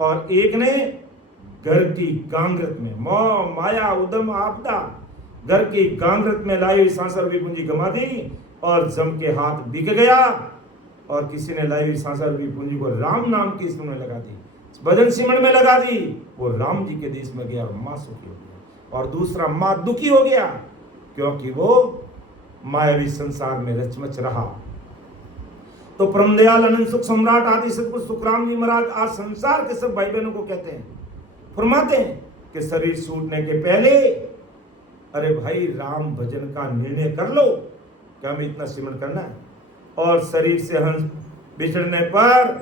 और एक ने घर की गांगरत में, मोह माया उद्यम आपदा, घर की गांगरत में लाई हुई सांसा रूपी पूंजी गमा दी और जम के हाथ बिक गया। और किसी ने लाई हुई सांसा रूपी पूंजी को राम नाम की इसमें लगा दी, भजन सिमरन में लगा दी, वो राम जी के देश में गया और मां सुखी हो गया। और दूसरा मां दुखी हो गया, क्योंकि वो मायावी संसार में रचमच रहा। तो परम दयाल अनंत सुख सम्राट आदि सतगुरु सुखराम जी महाराज आज संसार के सब भाई बहनों को कहते हैं, फरमाते हैं कि शरीर छूटने के पहले अरे भाई राम भजन का निर्णय कर लो कि हमें इतना सिमरन करना है। और शरीर से हंस बिछड़ने पर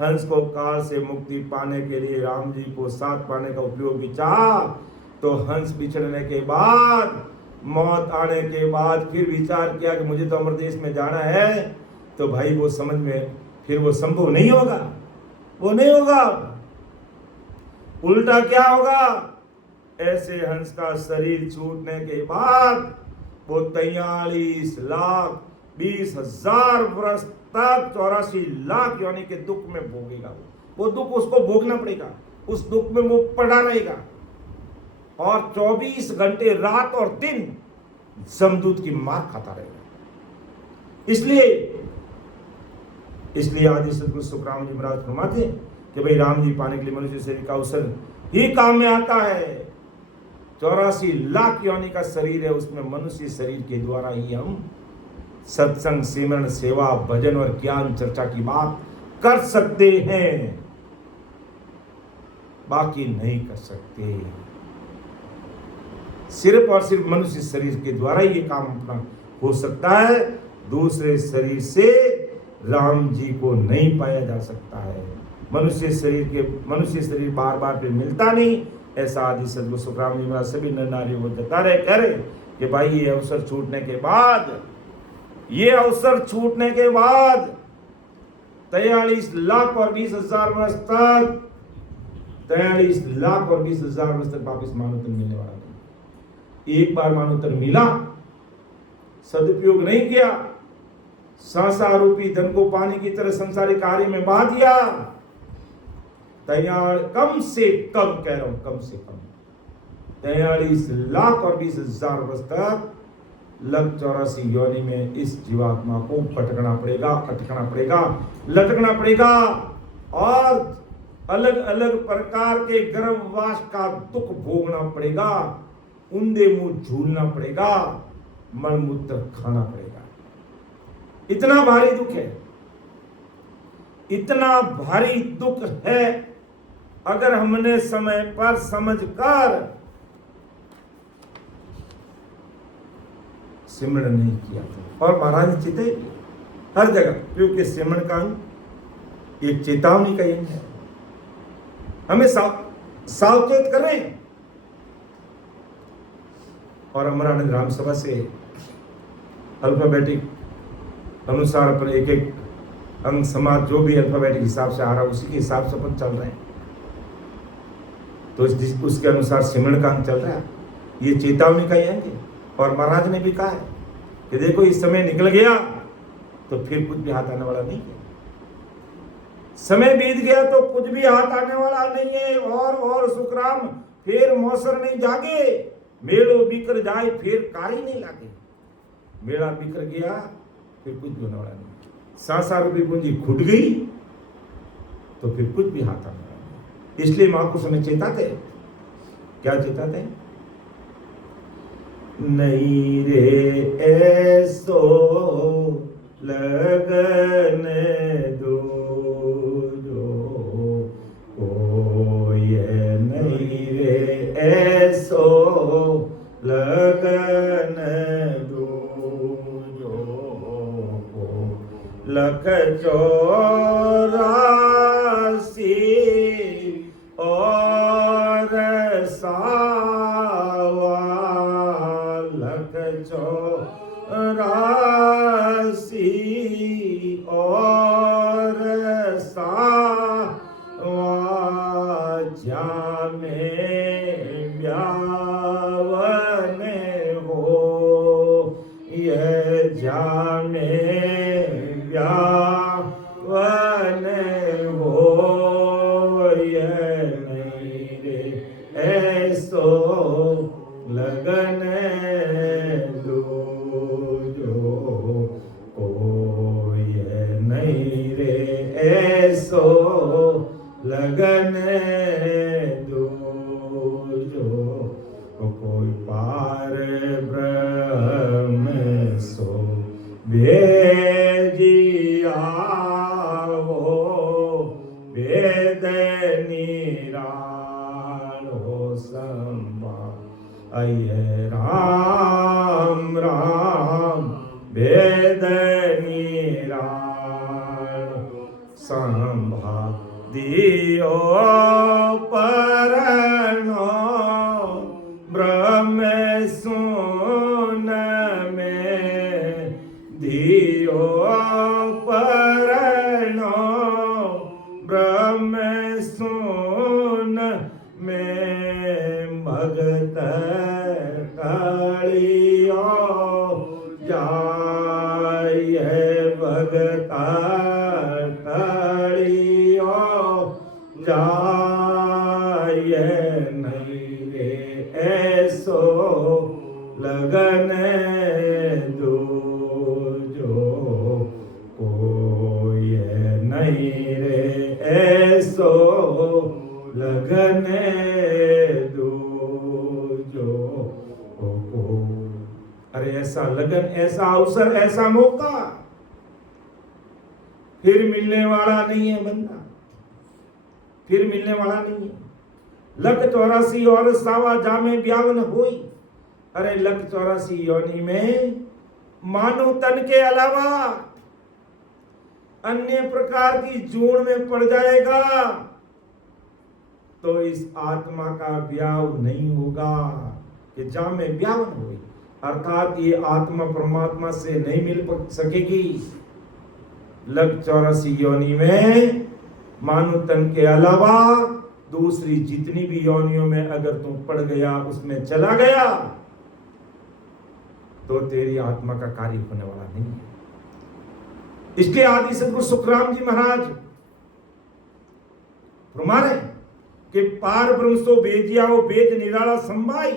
हंस को काल से मुक्ति पाने के लिए राम जी को साथ पाने का उपयोग भी चाहा, तो हंस बिछड़ने के बाद, मौत आने के बाद फिर विचार किया कि मुझे तो अमर देश में जाना है, तो भाई वो समझ में फिर वो संभव नहीं होगा, वो नहीं होगा। उल्टा क्या होगा, ऐसे हंस का शरीर छूटने के बाद वो 43,20,000 वर्ष तक 84 लाख यानी के दुख में भोगेगा। वो दुख उसको भोगना पड़ेगा, उस दुख में वो पड़ा रहेगा और 24 घंटे रात और दिन जमदूत की मार खाता रहेगा। इसलिए आदि सदगुरु सुखराम जी महाराज फरमाते हैं कि भाई राम जी पाने के लिए मनुष्य शरीर का अवसर ही काम में आता है। 84 लाख योनि का शरीर है, उसमें मनुष्य शरीर के द्वारा ही हम सत्संग, सिमरन, सेवा, भजन और ज्ञान चर्चा की बात कर सकते हैं, बाकी नहीं कर सकते। सिर्फ और सिर्फ मनुष्य शरीर के द्वारा ही ये काम अपना हो सकता है। दूसरे शरीर से राम जी को नहीं पाया जा सकता है। मनुष्य शरीर बार बार फिर मिलता नहीं। ऐसा आदि सदगुरु सुखराम जी महाराज सभी नर नारी को जता रहे, कह रहे कि भाई ये अवसर छूटने के बाद 43,20,000 वर्ष तक 43,20,000 वर्ष तक वापिस मानव तन मिलने वाला नहीं। एक बार मानव तन मिला, सदुपयोग नहीं किया, सांसा रूपी धन को पानी की तरह संसारिक कार्य में बहा दिया, कम से कम कह रहा हूं, कम से कम 43,20,000 वर्ष तक लग 84 योनि में इस जीवात्मा को भटकना पड़ेगा, लटकना पड़ेगा और अलग अलग प्रकार के गर्भवास का दुख भोगना पड़ेगा, उंधे मुंह झूलना पड़ेगा, मलमूत्र खाना पड़ेगा। इतना भारी दुख है, इतना भारी दुख है। अगर हमने समय पर समझकर सिमरन नहीं किया था, और महाराज चिते हर जगह, क्योंकि सिमरन का एक चेतावनी का यंग है, हमें सावचेत कर रहे हैं। और अमरानंद राम सभा से अल्फाबेटिक अनुसार अपन एक एक अंग समाज जो भी अल्फाबेटिक हिसाब से आ रहा है उसी के हिसाब से अपन चल रहे हैं। तो उसके अनुसार सिमरन का अंग चल रहा है, ये चेतावनी का ही अंग है। और महाराज ने भी कहा है कि देखो इस समय निकल गया तो फिर कुछ भी हाथ आने वाला नहीं है, समय बीत गया तो कुछ भी हाथ आने वाला नहीं है। और सुखराम फिर मौसर नहीं जागे, मेलो बिकर जाए फिर कारी नहीं लागे। मेला बिकर गया फिर कुछ भी होने वाला नहीं, सांसा रूपी पूंजी खुट गई तो फिर कुछ भी हाथ आने वाला नहीं। इसलिए महापुरुष ने चेताते, क्या चेताते, नहीं रे ऐसो लगन दो जो कोई नहीं रे ऐसो लगन दो जो लख 84 और सावा लख 84 और सावा जा में ब्यावन हो, ये जा में ब्यावन हो, ये नहीं रे ऐसो लगन दो जो कोई नहीं रे ऐसो लगन दो जो कोई पार ब्रह्म सो भेजिया हो, वेद निराल हो संभा अये राम राम वेद निराल संभा दियो परनो ब्रह्म सुन में दियो सोन में भगत कालियो जाय भगता कालियो जाय नहीं रे ऐसो लगन दूजो कोई नहीं रे ऐसो लगन दूजो को। अरे ऐसा लगन, ऐसा अवसर, ऐसा मौका फिर मिलने वाला नहीं है बंदा, फिर मिलने वाला नहीं है। लख 84 और सावा जामे ब्यावन होई। अरे लख 84 योनि में मानव तन के अलावा अन्य प्रकार की जोड़ में पड़ जाएगा तो इस आत्मा का ब्याह नहीं होगा कि जामे ब्यावन होई। अर्थात ये आत्मा परमात्मा से नहीं मिल सकेगी। लख 84 योनि में मानव तन के अलावा दूसरी जितनी भी योनियों में अगर तू पड़ गया, उसमें चला गया, तो तेरी आत्मा का कार्य होने वाला नहीं है। इसके आदि सदगुरु सुखराम जी महाराज फरमा रहे कि पार ब्रह्म सो बेजियाओ वेद निराला संभाई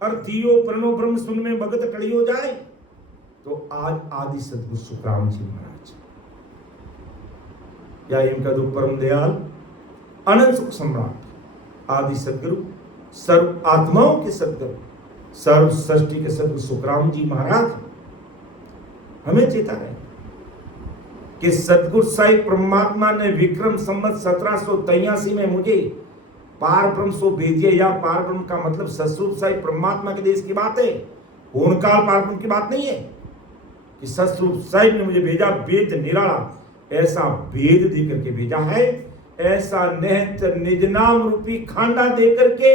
और दियो प्रणो ब्रह्म सुन में भगत टड़ी हो जाए। तो आज आदि सदगुरु सुखराम जी महाराज या इनका दो परम दयाल अनंत सुख सम्राट आदि सदगुरु, सर्व आत्माओं के सदगुरु, सर्व सृष्टि के सदगुरु सुखराम जी महाराज हमें चेता रहे कि सदगुरु साईं परमात्मा ने विक्रम संवत 1783 में मुझे पार ब्रह्म सो भेजिए, या पार ब्रह्म का मतलब सतस्वरूप साईं परमात्मा के देश की बात है, पूर्णकाल पार ब्रह्म की बात नहीं है। कि सतस्वरूप साईं ने मुझे भेजा, वेद निराला ऐसा वेद दे करके भेजा है, ऐसा नेत्र निज नाम रूपी खांडा दे करके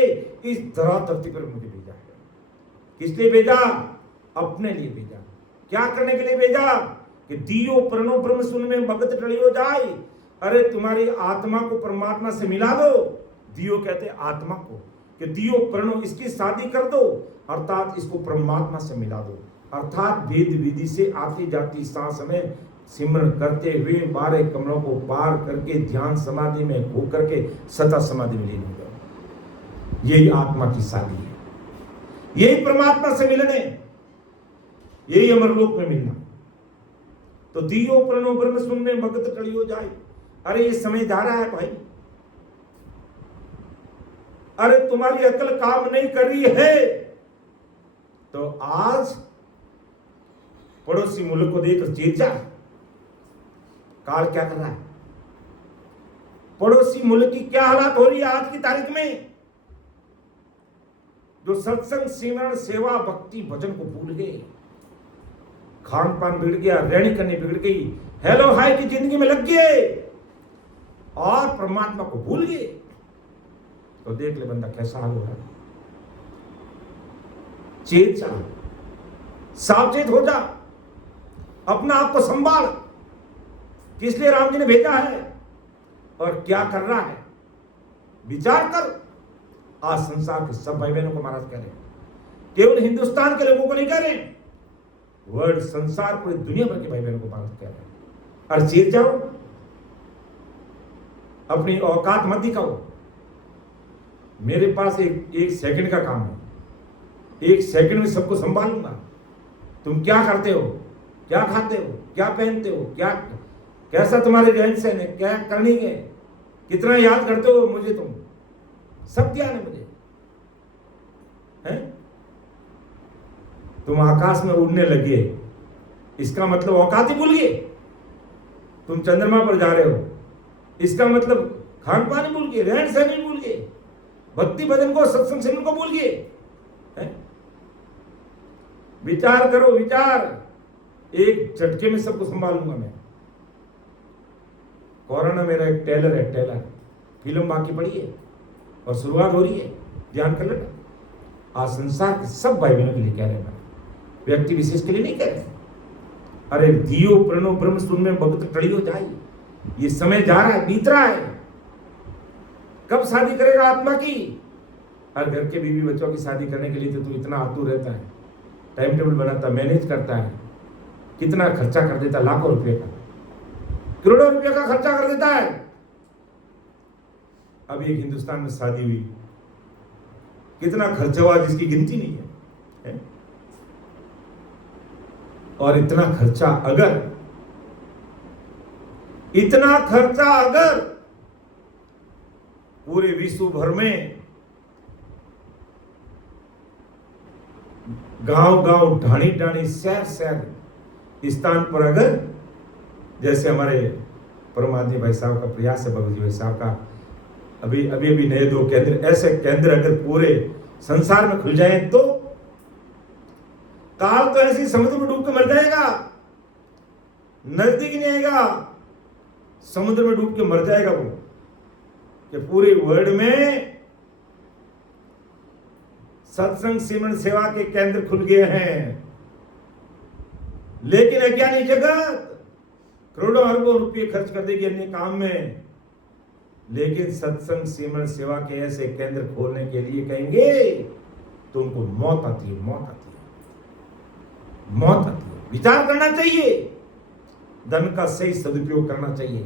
इस धरा धरती पर मुझे भेजा है। किस लिए भेजा? अपने लिए भेजा। क्या करने के लिए भेजा? कि दियो प्रणो ब्रह्म सुन में भगत टड़ी हो जाए। अरे तुम्हारी आत्मा को परमात्मा से मिला दो। दियो कहते आत्मा को, कि दियो प्रणो इसकी शादी कर दो, अर्थात इसको परमात्मा से मिला दो। अर्थात वेद विधि से आती जाती सांस में सिमरण करते हुए 12 कमलों को पार करके ध्यान समाधि में हो करके सता समाधि में लीन हो जाओ। यही आत्मा की शादी है, यही परमात्मा से मिलने, यही अमरलोक में मिलना। तो दियो प्रणो ब्रह्म सुन में भगत टड़ी हो जाए। अरे ये समय जा रहा है भाई, अरे तुम्हारी अकल काम नहीं कर रही है तो आज पड़ोसी मुल्क को देखकर चेत जा। काल क्या कर रहा है, पड़ोसी मुल्क की क्या हालत हो रही है आज की तारीख में। जो सत्संग सिमरण सेवा भक्ति भजन को भूल गए, खान पान बिगड़ गया, रहनी करनी बिगड़ गई, हेलो हाय की जिंदगी में लग गए और परमात्मा को भूल गए, तो देख ले बंदा कैसा हाल हो रहा है। चेत जा, सावचेत हो जा, अपना आप को संभाल। किस लिए राम जी ने भेजा है और क्या कर रहा है, विचार कर। आज संसार के सब भाई बहनों को महाराज कह रहे हैं, केवल हिंदुस्तान के लोगों को नहीं कह रहे, वर्ल्ड संसार पूरी दुनिया भर के भाई बहनों को महाराज कह रहे हैं। और चेत जाओ, अपनी औकात मत दिखाओ। मेरे पास एक सेकंड का काम है, 1 सेकंड में सबको संभालूंगा। तुम क्या करते हो, क्या खाते हो, क्या पहनते हो, क्या कैसा तुम्हारे रहन सहन है, क्या करनी है, कितना याद करते हो मुझे, तुम सब ध्यान है मुझे, हैं? तुम आकाश में उड़ने लगे, इसका मतलब औकात ही भूल गए। तुम चंद्रमा पर जा रहे हो, इसका मतलब खान पान ही भूल गए, रहन सहन ही भूल गए, भक्ति भजन को सत्संग सिमरन को भूल गए। विचार करो, विचार। एक झटके में सबको संभालूंगा मैं। कोरोना मेरा एक टेलर है, टेलर फिल्म बाकी पड़ी है और शुरुआत हो रही है, ध्यान कर लेना। आज संसार के सब भाई बहनों के लिए कह रहे हैं, व्यक्ति विशेष के लिए नहीं कह रहे। अरे दियो प्रणो ब्रह्म सुन में भगत टड़ी हो जाए। ये समय जा रहा है, बीत रहा है, कब शादी करेगा आत्मा की? हर घर के बीवी बच्चों की शादी करने के लिए तो तू इतना आतुर रहता है, टाइम टेबल बनाता, मैनेज करता है, कितना खर्चा कर देता, लाखों रुपए का, करोड़ों रुपए का खर्चा कर देता है। अब एक हिंदुस्तान में शादी हुई, कितना खर्चा हुआ जिसकी गिनती नहीं है? और इतना खर्चा अगर पूरे विश्व भर में गांव-गांव, ढाणी-ढाणी, शहर स्थान पर अगर, जैसे हमारे परम आदमी भाई साहब का प्रयास है, बाबूजी भाई साहब का, अभी नए 2 केंद्र, ऐसे केंद्र अगर पूरे संसार में खुल जाए तो काल तो ऐसी समुद्र में डूब के मर जाएगा, नजदीक नहीं आएगा, समुद्र में डूब के मर जाएगा वो, कि पूरे वर्ल्ड में सत्संग सिमरन सेवा के केंद्र खुल गए हैं। लेकिन अज्ञानी जगत करोड़ों अरबों रुपये खर्च कर देगी अन्य काम में, लेकिन सत्संग सिमरन सेवा के ऐसे केंद्र खोलने के लिए कहेंगे तो उनको मौत आती है। विचार करना चाहिए, धन का सही सदुपयोग करना चाहिए,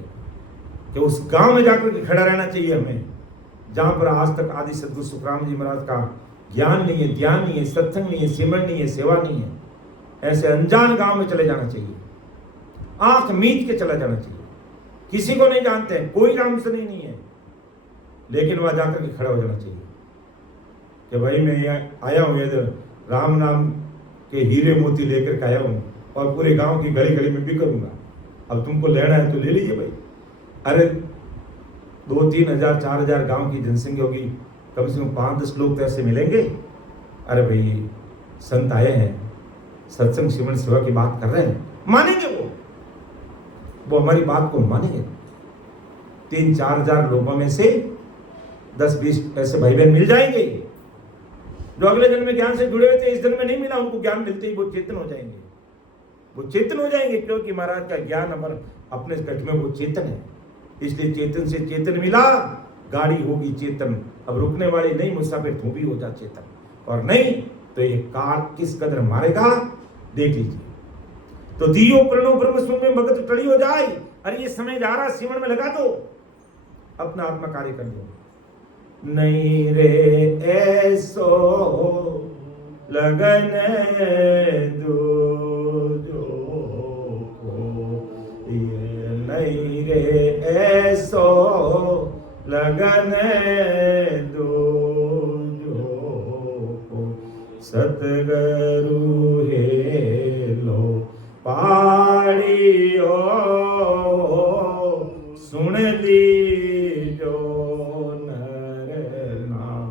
कि उस गांव में जाकर के खड़ा रहना चाहिए हमें, जहां पर आज तक आदि सदगुरु सुखराम जी महाराज का ज्ञान नहीं है, ध्यान नहीं है, सत्संग नहीं है, सिमरन नहीं है, सेवा नहीं है। ऐसे अनजान गांव में चले जाना चाहिए, आंख मीच के चला जाना चाहिए, किसी को नहीं जानते हैं, कोई राम से नहीं है, लेकिन वहां जाकर के खड़ा हो जाना चाहिए कि भाई मैं यहाँ आया हूँ, इधर राम नाम के हीरे मोती लेकर के आया हूँ और पूरे गांव की गली गली में भी करूंगा। अब तुमको लेना है तो ले लीजिए भाई। अरे 2-3 हजार 4 हजार गांव की जनसंख्या होगी, कम से कम 5-10 लोग तो ऐसे मिलेंगे। अरे भाई संत आए हैं, सत्संग सिमरन सेवा की बात कर रहे हैं, मानेंगे वो हमारी बात को मानेंगे। 3-4 हजार लोगों में से 10-20 ऐसे भाई बहन मिल जाएंगे जो अगले जन्म में ज्ञान से जुड़े हुए थे, इस जन्म में नहीं मिला, उनको ज्ञान मिलते ही वो चेतन हो जाएंगे, क्योंकि महाराज का ज्ञान अमर अपने कठ में वो चेतन है। इसलिए चेतन से चेतन मिला, गाड़ी होगी चेतन, अब रुकने वाली नहीं, मुसाफिर तू भी हो जा चेतन, और नहीं तो ये काल किस कदर मारेगा देख लीजिए। तो दियो प्रणो ब्रह्म स्वरूप में भगत टड़ी हो जाए। अरे ये समय जा रहा, सिमरन में लगा दो, अपना आत्मा कार्य कर दो। नहीं रे ऐसो लगन दो जो ये, नहीं रे ऐसो लगन दो जो सतगुरु हे लो पाड़ियो सुन लीजो नर नाम,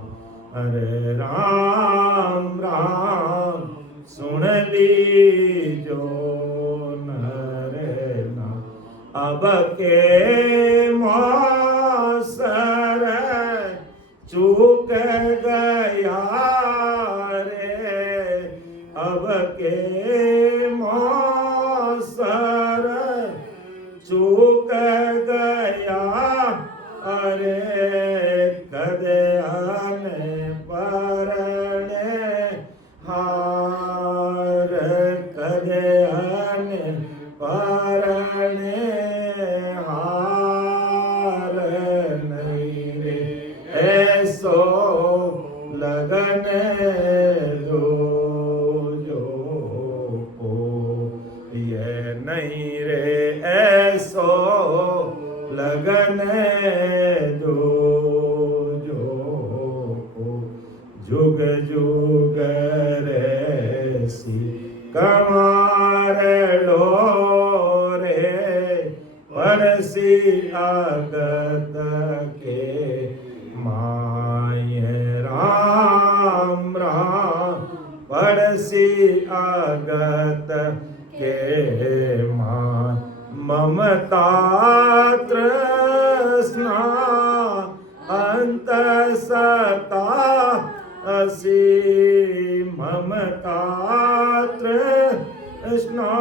हरे राम राम सुन लीजो नर नाम। अब के मौसर चूक गया रे, अब के मौसर चूक गया, अरे कदयान परणे हार, कदयान परणे हार, नहीं रे ऐसो लगन दो जो को, ये नहीं रे ऐसो लगन दो जो को, जुग जुग रेसी कमार लो रे, परसी आगत के माय राम राम, परसी आगत के माय ममता तृष्णा अंत सता असी, ममता तृष्णा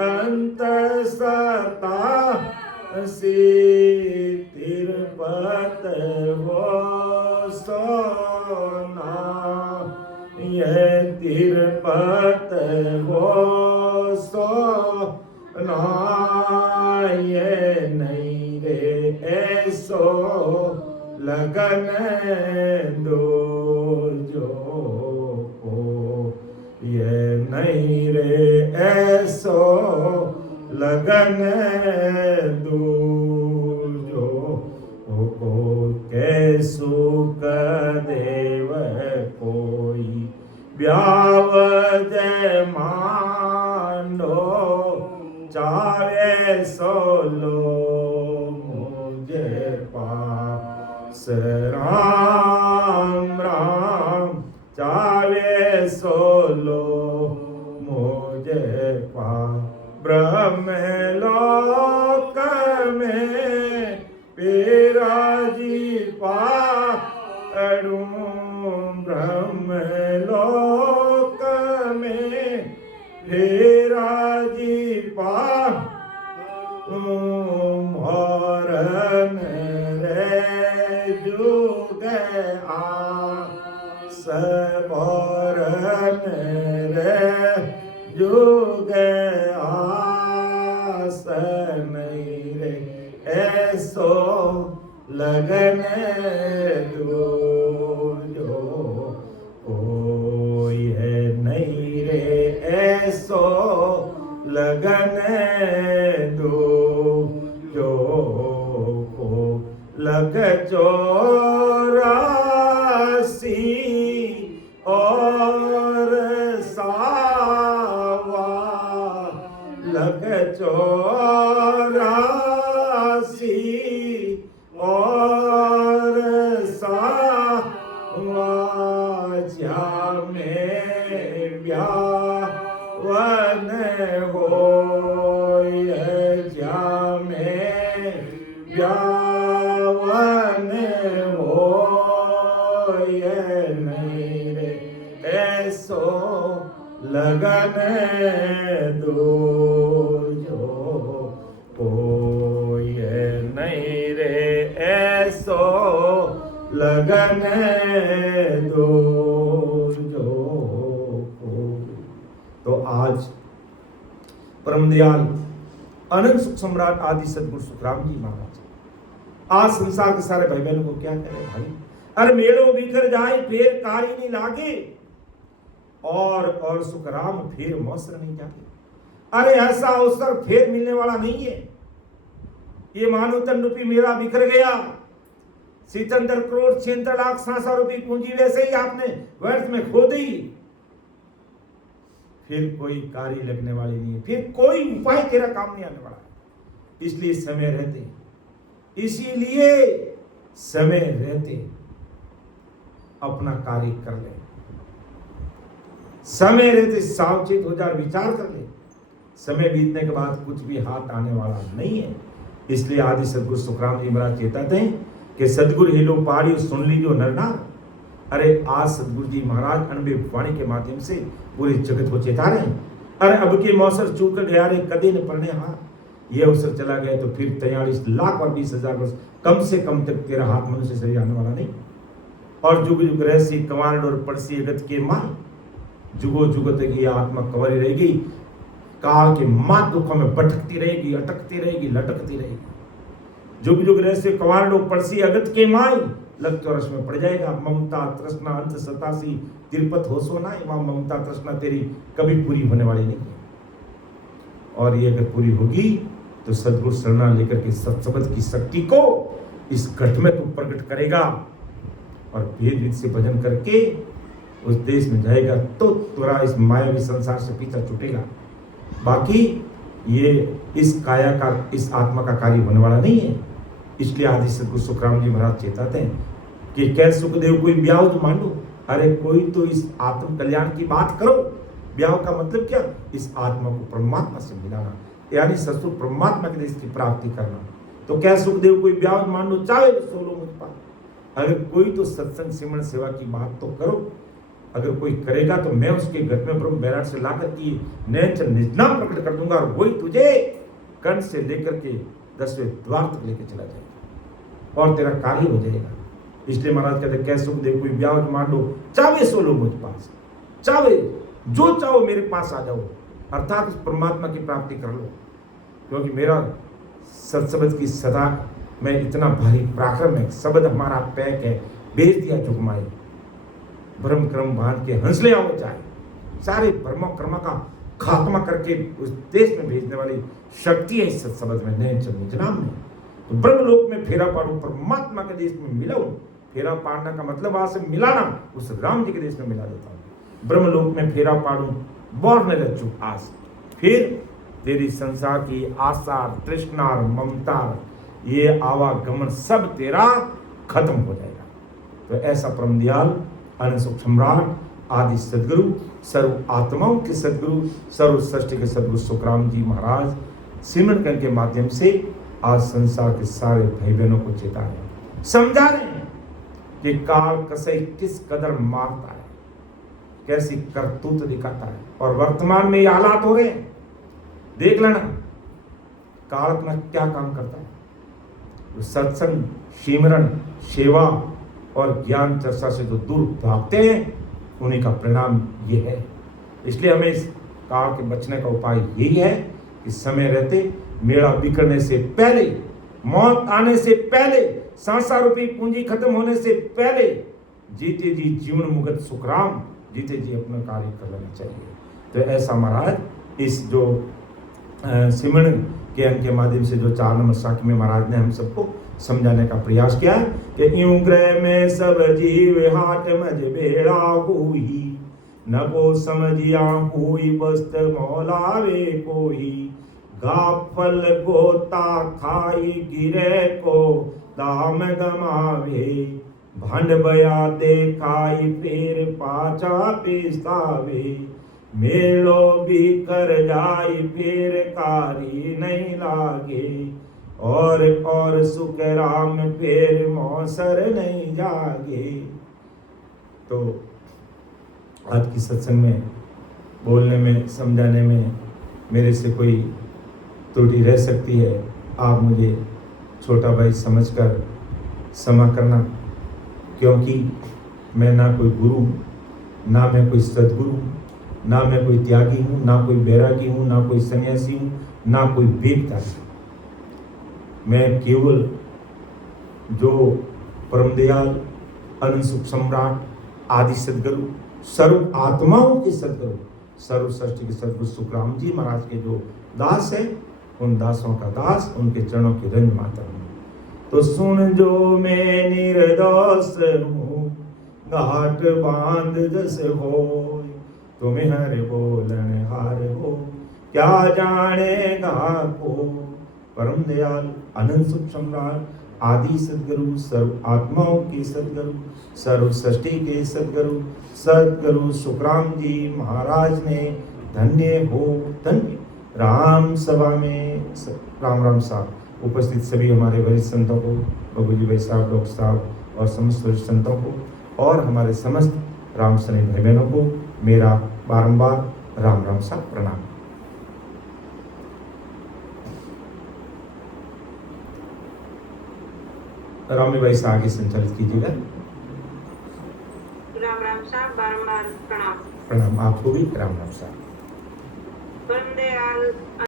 अंत सता असी, तिरुपति हो सोना, ये तिरपत हो सोना, ये नहीं रे ऐसो लगन दो जो को, ये नहीं रे ऐसो लगन दूर जो को, कैसु कदेव कोई ब्याव जय मांडो, चावे सोलो मुझे पास राम राम, चावे सोलो मुझे पास ब्रह्म लोक में पिराजी पाड़ू, ब्रह्म लोक में पिराजी पाड़ू, मोरन रे जुग आस, मोरन रे जुग आस, नहीं रे ऐसो लगन दो जो कोई है, नहीं रे ऐसो लगन दो जो को, लग 84 और सावा, लग 84 और सावा, जा में ब्यावन हो, जा में ब्यावन हो, नहीं रे ऐसो लगन दो जो कोई, नहीं रे ऐसो लगन दो जो कोई। तो आज परम दयाल अनंत सुख सम्राट आदि सदगुरु सुखराम जी महाराज आज संसार के सारे भाई बहनों को क्या करें भाई, अरे मेलों बिखर जाए फिर कारी नहीं लागे, और सुखराम फिर मौसर नहीं जागे। अरे ऐसा अवसर फिर मिलने वाला नहीं है। ये मानो तन रूपी मेला बिखर गया, 77 करोड़ 76 लाख 67 रुपये पूंजी वैसे ही आपने व्यर्थ में खो दी, फिर कोई कार्य लगने वाली नहीं है, फिर कोई उपाय तेरा काम नहीं आने वाला है। इसलिए समय रहते, इसीलिए समय रहते अपना कार्य कर ले, समय रहते सावचेत हो जा, विचार कर ले। समय बीतने के बाद कुछ भी हाथ आने वाला नहीं है। इसलिए आदि सदगुरु सुखराम जी महाराज चेताते हैं कि सदगुरु हिलो पहाड़ी सुन लीजो नरनार। अरे आज सदगुरु जी महाराज अनुभव वाणी के माध्यम से पूरे जगत को चेता रहे हैं। अरे अब के मौसर चूक गया रे कदे न पढ़ने, हाँ ये अवसर चला गया तो फिर 43 लाख और 20,000 वर्ष कम से कम तक तेरा हाथ मनुष्य से आने वाला नहीं। और जुग जुग रहसी कंवार और पड़सी जगत के माँ, जुगो जुग तक ये आत्मा कंवरी रहेगी, काल के माँ दुखों में भटकती रहेगी, अटकती रहेगी, लटकती रहेगी। जुग जुग रहसी कंवार और पड़सी अगत के माई, लग चौरस में पड़ जाएगा। ममता तृष्णा अंत 87 तिरपत हो सोना, वहां ममता तृष्णा तेरी कभी पूरी होने वाली नहीं है। और ये अगर पूरी होगी तो सदगुरु शरणा लेकर के सत्संग की शक्ति को इस घट में तू प्रकट करेगा और भेद विद से भजन करके उस देश में जाएगा तो तुरा इस मायावी संसार से पीछा छूटेगा। बाकी ये इस काया का, इस आत्मा का कार्य होने वाला नहीं है। इसलिए आदि सदगुरु सुखराम जी महाराज चेताते हैं कि क्या सुखदेव कोई ब्याह तो मान लो। अरे कोई तो इस आत्म कल्याण की बात करो। ब्याह का मतलब क्या? इस आत्मा को परमात्मा से मिलाना, यानी ससुर परमात्मा के देश की प्राप्ति करना। तो क्या सुखदेव कोई ब्याह मान लो, चाहे तो सोलो मुझ पास। अगर कोई तो सत्संग सिमरन सेवा की बात तो करो। अगर कोई करेगा तो मैं उसके घर में ब्रह्म बैराट से लाकर की नैन निजनाम प्रकट कर दूंगा और वही तुझे कंठ से लेकर के 10वें द्वार तक लेकर चला जाएगा। और तेरा कार्य हो जाएगा। इसलिए महाराज कहते कह सुख दे कोई ब्याज मान लो, चावे सो लो मुझ पास, चावे जो चाहो मेरे पास आ जाओ, अर्थात उस परमात्मा की प्राप्ति कर लो। क्योंकि मेरा सत्शब्द की सदा में इतना भारी पराक्रम है, शब्द हमारा पैक है, भेज दिया जुगमाए, भ्रम क्रम बांध के हंसले आओ जाए, सारे भ्रमों कर्म का खात्मा करके उस देश में भेजने वाली शक्ति है इस सत्शब्द में, नए जन्म में। तो ब्रह्मलोक में फेरा पाड़ू, परमात्मा के देश में मिलाऊं। फेरा पाड़ना का मतलब वहां से मिलाना, उस राम जी के देश में मिला देता हूं। ब्रह्मलोक में फेरा पाड़ू, बोरने रचू आस, फिर तेरी संसार की आशा, तृष्णा और ममता, ये आवागमन सब तेरा खत्म हो जाएगा। तो ऐसा परम दयाल अनंत सुख सम्राट आदि सदगुरु, सर्व आत्माओं के सदगुरु, सर्व सृष्टि के सदगुरु सुखराम जी महाराज सिमरन करने के माध्यम से आज संसार के सारे भाई बहनों को चेता रहे हैं, समझा रहे हैं कि काल कसई किस कदर मारता है, कैसी करतूत दिखाता है। और वर्तमान में ये हालात हो रहे हैं, देख लेना काल अपना क्या काम करता है। तो सत्संग, सिमरन, सेवा और ज्ञान चर्चा से जो दूर भागते हैं उन्हीं का परिणाम ये है। इसलिए हमें इस काल के बचने का उपाय यही है कि समय रहते, मेरा बिखरने से पहले, मौत आने से पहले, संसार रूपी पूंजी खत्म होने से पहले जीते जी जीवन मुक्त सुखराम जीते जी अपना कार्य कर लेना चाहिए। तो ऐसा महाराज इस जो सिमरन के अंग के माध्यम से जो 4 नंबर साखी में महाराज ने हम सबको समझाने का प्रयास किया है कि यूं ग्रह में सब जीव हाट मज बेड़ा हुई, न को समझिया हुई वस्त मौलावे कोई, गाफल गोता खाई गिरे को दाम गमावे, भंड बया देखाई फिर पाचा पिस्तावे, मेलो भी कर जाई फिर कारी नहीं लागे, और सुख राम फिर मौसर नहीं जागे। तो आज की सत्संग में बोलने में, समझाने में मेरे से कोई त्रुटि रह सकती है, आप मुझे छोटा भाई समझकर क्षमा करना। क्योंकि मैं ना कोई गुरु, ना मैं कोई सदगुरु, ना मैं कोई त्यागी हूँ, ना कोई बैरागी हूँ, ना कोई सन्यासी हूँ, ना कोई वेददासी। मैं केवल जो परम दयाल अनंत सुख सम्राट आदि सदगुरु, सर्व आत्माओं के सदगुरु, सर्व सृष्टि के सदगुरु सुखराम जी महाराज के जो दास है, उन दासों का दास, उनके चरणों की रंज माता हूँ। तो सुन जो मैं निर्दोष हूँ, घाट बांध जस हो, तुम्हें हर बोलन हार हो, क्या जानेगा को। परम दयाल अनंत सुख सम्राट आदि सदगुरु, सर्व आत्माओं के सदगुरु, सर्व सृष्टि के सदगुरु, सदगुरु सुखराम जी महाराज ने धन्य हो धन्य। राम सभा में राम राम साहब उपस्थित सभी हमारे वरिष्ठ संतों को, बबूजी भाई साहब, डॉक्टर साहब और समस्त वरिष्ठ संतों को, और हमारे समस्त राम सने भाई बहनों को मेरा बारंबार राम राम साहब प्रणाम। रामी भाई से आगे संचालित कीजिएगा। राम राम साहब, बारंबार प्रणाम। प्रणाम आपको भी, राम राम साहब। परम दयाल